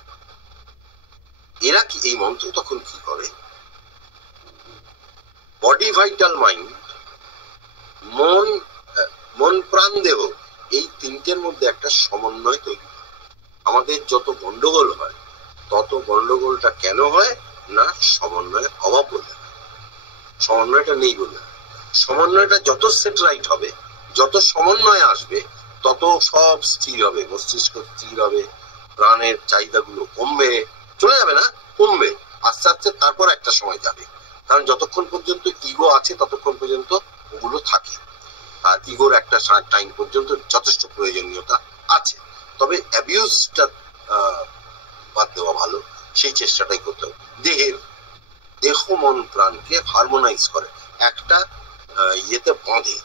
এরা কি, এই মন্ত্র তখন কি করে, বডি, ভাইটাল মাইন্ড, মন, প্রাণ, দেহ, এই তিনটের মধ্যে একটা সমন্বয় তৈরি করে। আমাদের যত গন্ডগোল হয় তত গন্ডগোলটা কেন হয় না সমন্বয়ের অভাব বলে, সমন্বয়টা নেই বলে। সমন্বয়টা যত সেট রাইট হবে, যত সমন্বয় আসবে, তত সব স্থির হবে, মস্তিষ্ক স্থির হবে, প্রাণের চাহিদাগুলো কমবে, চলে যাবে না, কমবে আস্তে আস্তে, তারপর একটা সময় যাবে। কারণ যতক্ষণ পর্যন্ত ইগো আছে ততক্ষণ পর্যন্ত ওগুলো থাকে, আর ইগোর একটা টাইম পর্যন্ত যথেষ্ট প্রয়োজনীয়তা আছে। তবে অ্যাবিউজটা বাদ দেওয়া ভালো, সেই চেষ্টাটাই করতে হবে। দেহ মন প্রাণকে হারমোনাইজ করে, একটা ইয়েতে বাঁধে,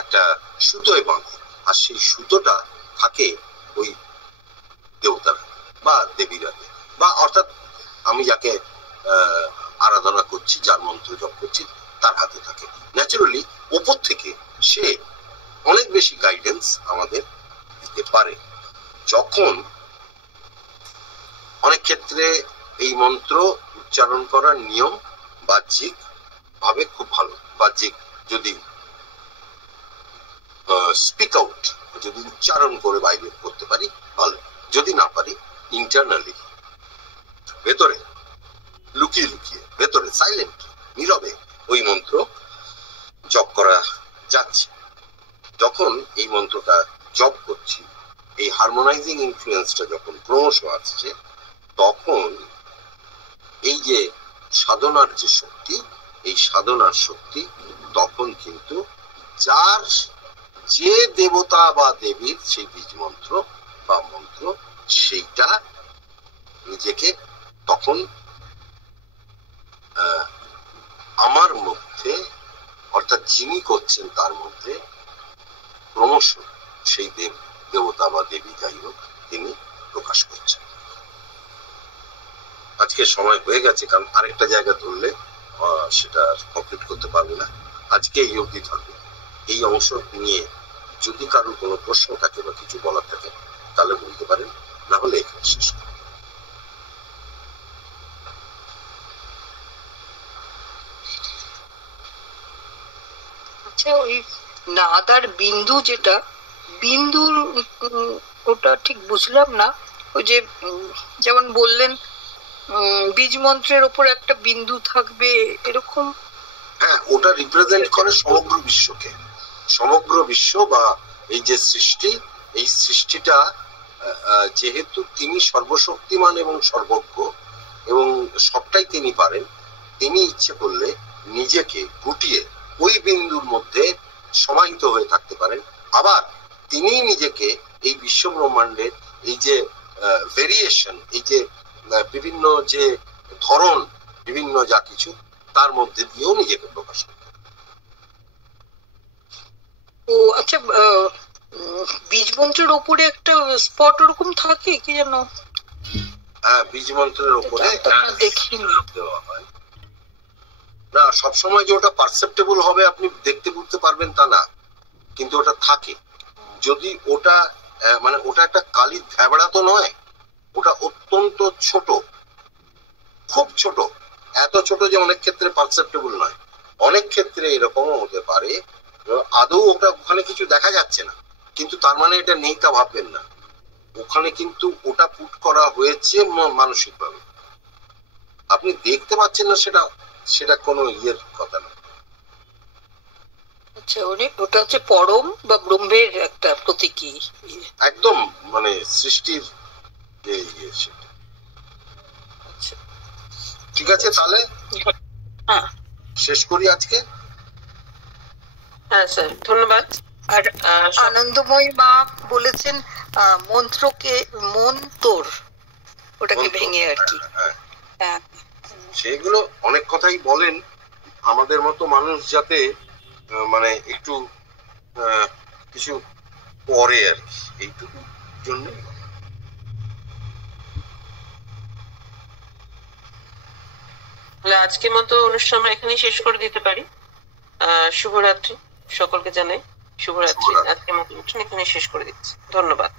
একটা সুতোয় বাঁধে, আর সেই সুতোটা থাকে ওই দেবতারা বা দেবীরা, বা অর্থাৎ আমি যাকে আরাধনা করছি, যার মন্ত্র জপ করছি, তার হাতে থাকে। ন্যাচারালি ওপর থেকে সে অনেক বেশি গাইডেন্স আমাদের দিতে পারে। যখন অনেক ক্ষেত্রে এই মন্ত্র উচ্চারণ করার নিয়ম বাহ্যিক ভাবে খুব ভালো, বাহ্যিক যদি স্পিক আউট, যদি উচ্চারণ করে বাইরে করতে পারি ভালো, যদি না পারি ইন্টারনালি ভেতরে লুকিয়ে লুকিয়ে, ভেতরে সাইলেন্ট নীরবে ওই মন্ত্র জপ করা যাচ্ছে। যখন এই মন্ত্রটা জপ করছি, এই হারমোনাইজিং ইনফ্লুয়েন্সটা যখন ক্রমশ আসছে, তখন এই যে সাধনার যে শক্তি, এই সাধনার শক্তি তখন কিন্তু যার যে দেবতা বা দেবীর সেই বীজ মন্ত্র বা মন্ত্র, সেইটা নিজেকে তখন আমার মধ্যে, অর্থাৎ যিনি করছেন তার মধ্যে ক্রমশ সেই দেবতা বা দেবী যাই হোক, তিনি প্রকাশ করছেন। আজকে সময় হয়ে গেছে, কারণ আরেকটা জায়গা ধরলে সেটা কমপ্লিট করতে পারবো না। আজকে এই অবধি থাকবে। এই অংশ নিয়ে যদি কারোর কোনো প্রশ্ন থাকে বা কিছু বলার থাকে তাহলে বলতে পারেন, না হলে এখানে শেষ করব। আচ্ছা, ওই নাদ আর বিন্দু, যেটা বিন্দুর ওটা ঠিক বুঝলাম না। ওই যে যেমন বললেন বীজ মন্ত্রের ওপর একটা বিন্দু থাকবে এরকম। হ্যাঁ, ওটা রিপ্রেজেন্ট করে সমগ্র বিশ্বকে, সমগ্র বিশ্ব বা এই যে সৃষ্টি, এই সৃষ্টিটা যেহেতু তিনি সর্বশক্তিমান এবং সর্বজ্ঞ এবং সবটাই তিনি পারেন, তিনি ইচ্ছে করলে নিজেকে গুটিয়ে ওই বিন্দুর মধ্যে সমাহিত হয়ে থাকতে পারেন। আবার তিনি নিজেকে এই বিশ্ব ব্রহ্মাণ্ডের এই যে ভেরিয়েশন, এই যে বিভিন্ন যে ধরন, বিভিন্ন যা কিছু, তার মধ্যে দিয়েও নিজেকে প্রকাশ করতে। ও আচ্ছা, বীজ মন্ত্রের ওপরে একটা স্পট ওরকম থাকে কি যেন? হ্যাঁ, বীজ মন্ত্রের উপরে দেখিনি দেওয়া হয় না। সবসময় যে ওটা পারসেপ্টেবল হবে, আপনি দেখতে বুঝতে পারবেন তা না, কিন্তু ওটা থাকে। যদি ওটা মানে ওটা একটা কালির ভেবড়া তো নয়, ওটা অত্যন্ত ছোট, খুব ছোট, এত ছোট যে অনেক ক্ষেত্রে পারসেপ্টেবল নয়। অনেক ক্ষেত্রে এরকমও হতে পারে আদৌ ওটা ওখানে কিছু দেখা যাচ্ছে না, কিন্তু তার মানে এটা নেই তা ভাববেন না। ওখানে কিন্তু ওটা পুট করা হয়েছে মানসিক ভাবে, আপনি দেখতে পাচ্ছেন না, সেটা সেটা কোনো ইয়ের কথা না। আচ্ছা, ওটা হচ্ছে পরম বা ব্রহ্মের একটা প্রতীকী, একদম মানে সৃষ্টির যে ইয়ে সেটা। আচ্ছা ঠিক আছে, তাহলে শেষ করি আজকে। হ্যাঁ স্যার, ধন্যবাদ। আর আনন্দময়ী মা বলেছেন মন্ত্রকে মন্তর, ওটাকে ভেঙে আর কি। হ্যাঁ, সেগুলো অনেক কথাই বলেন, আমাদের মতো মানুষ যাতে মানে একটু কিছু পরে আর কি, এইটুকু জন্য। তাহলে আজকের মতো অনুষ্ঠান আমরা এখানেই শেষ করে দিতে পারি। শুভরাত্রি সকলকে জানাই, শুভরাত্রি। আজকের মতো অনুষ্ঠান এখানে শেষ করে দিচ্ছি, ধন্যবাদ।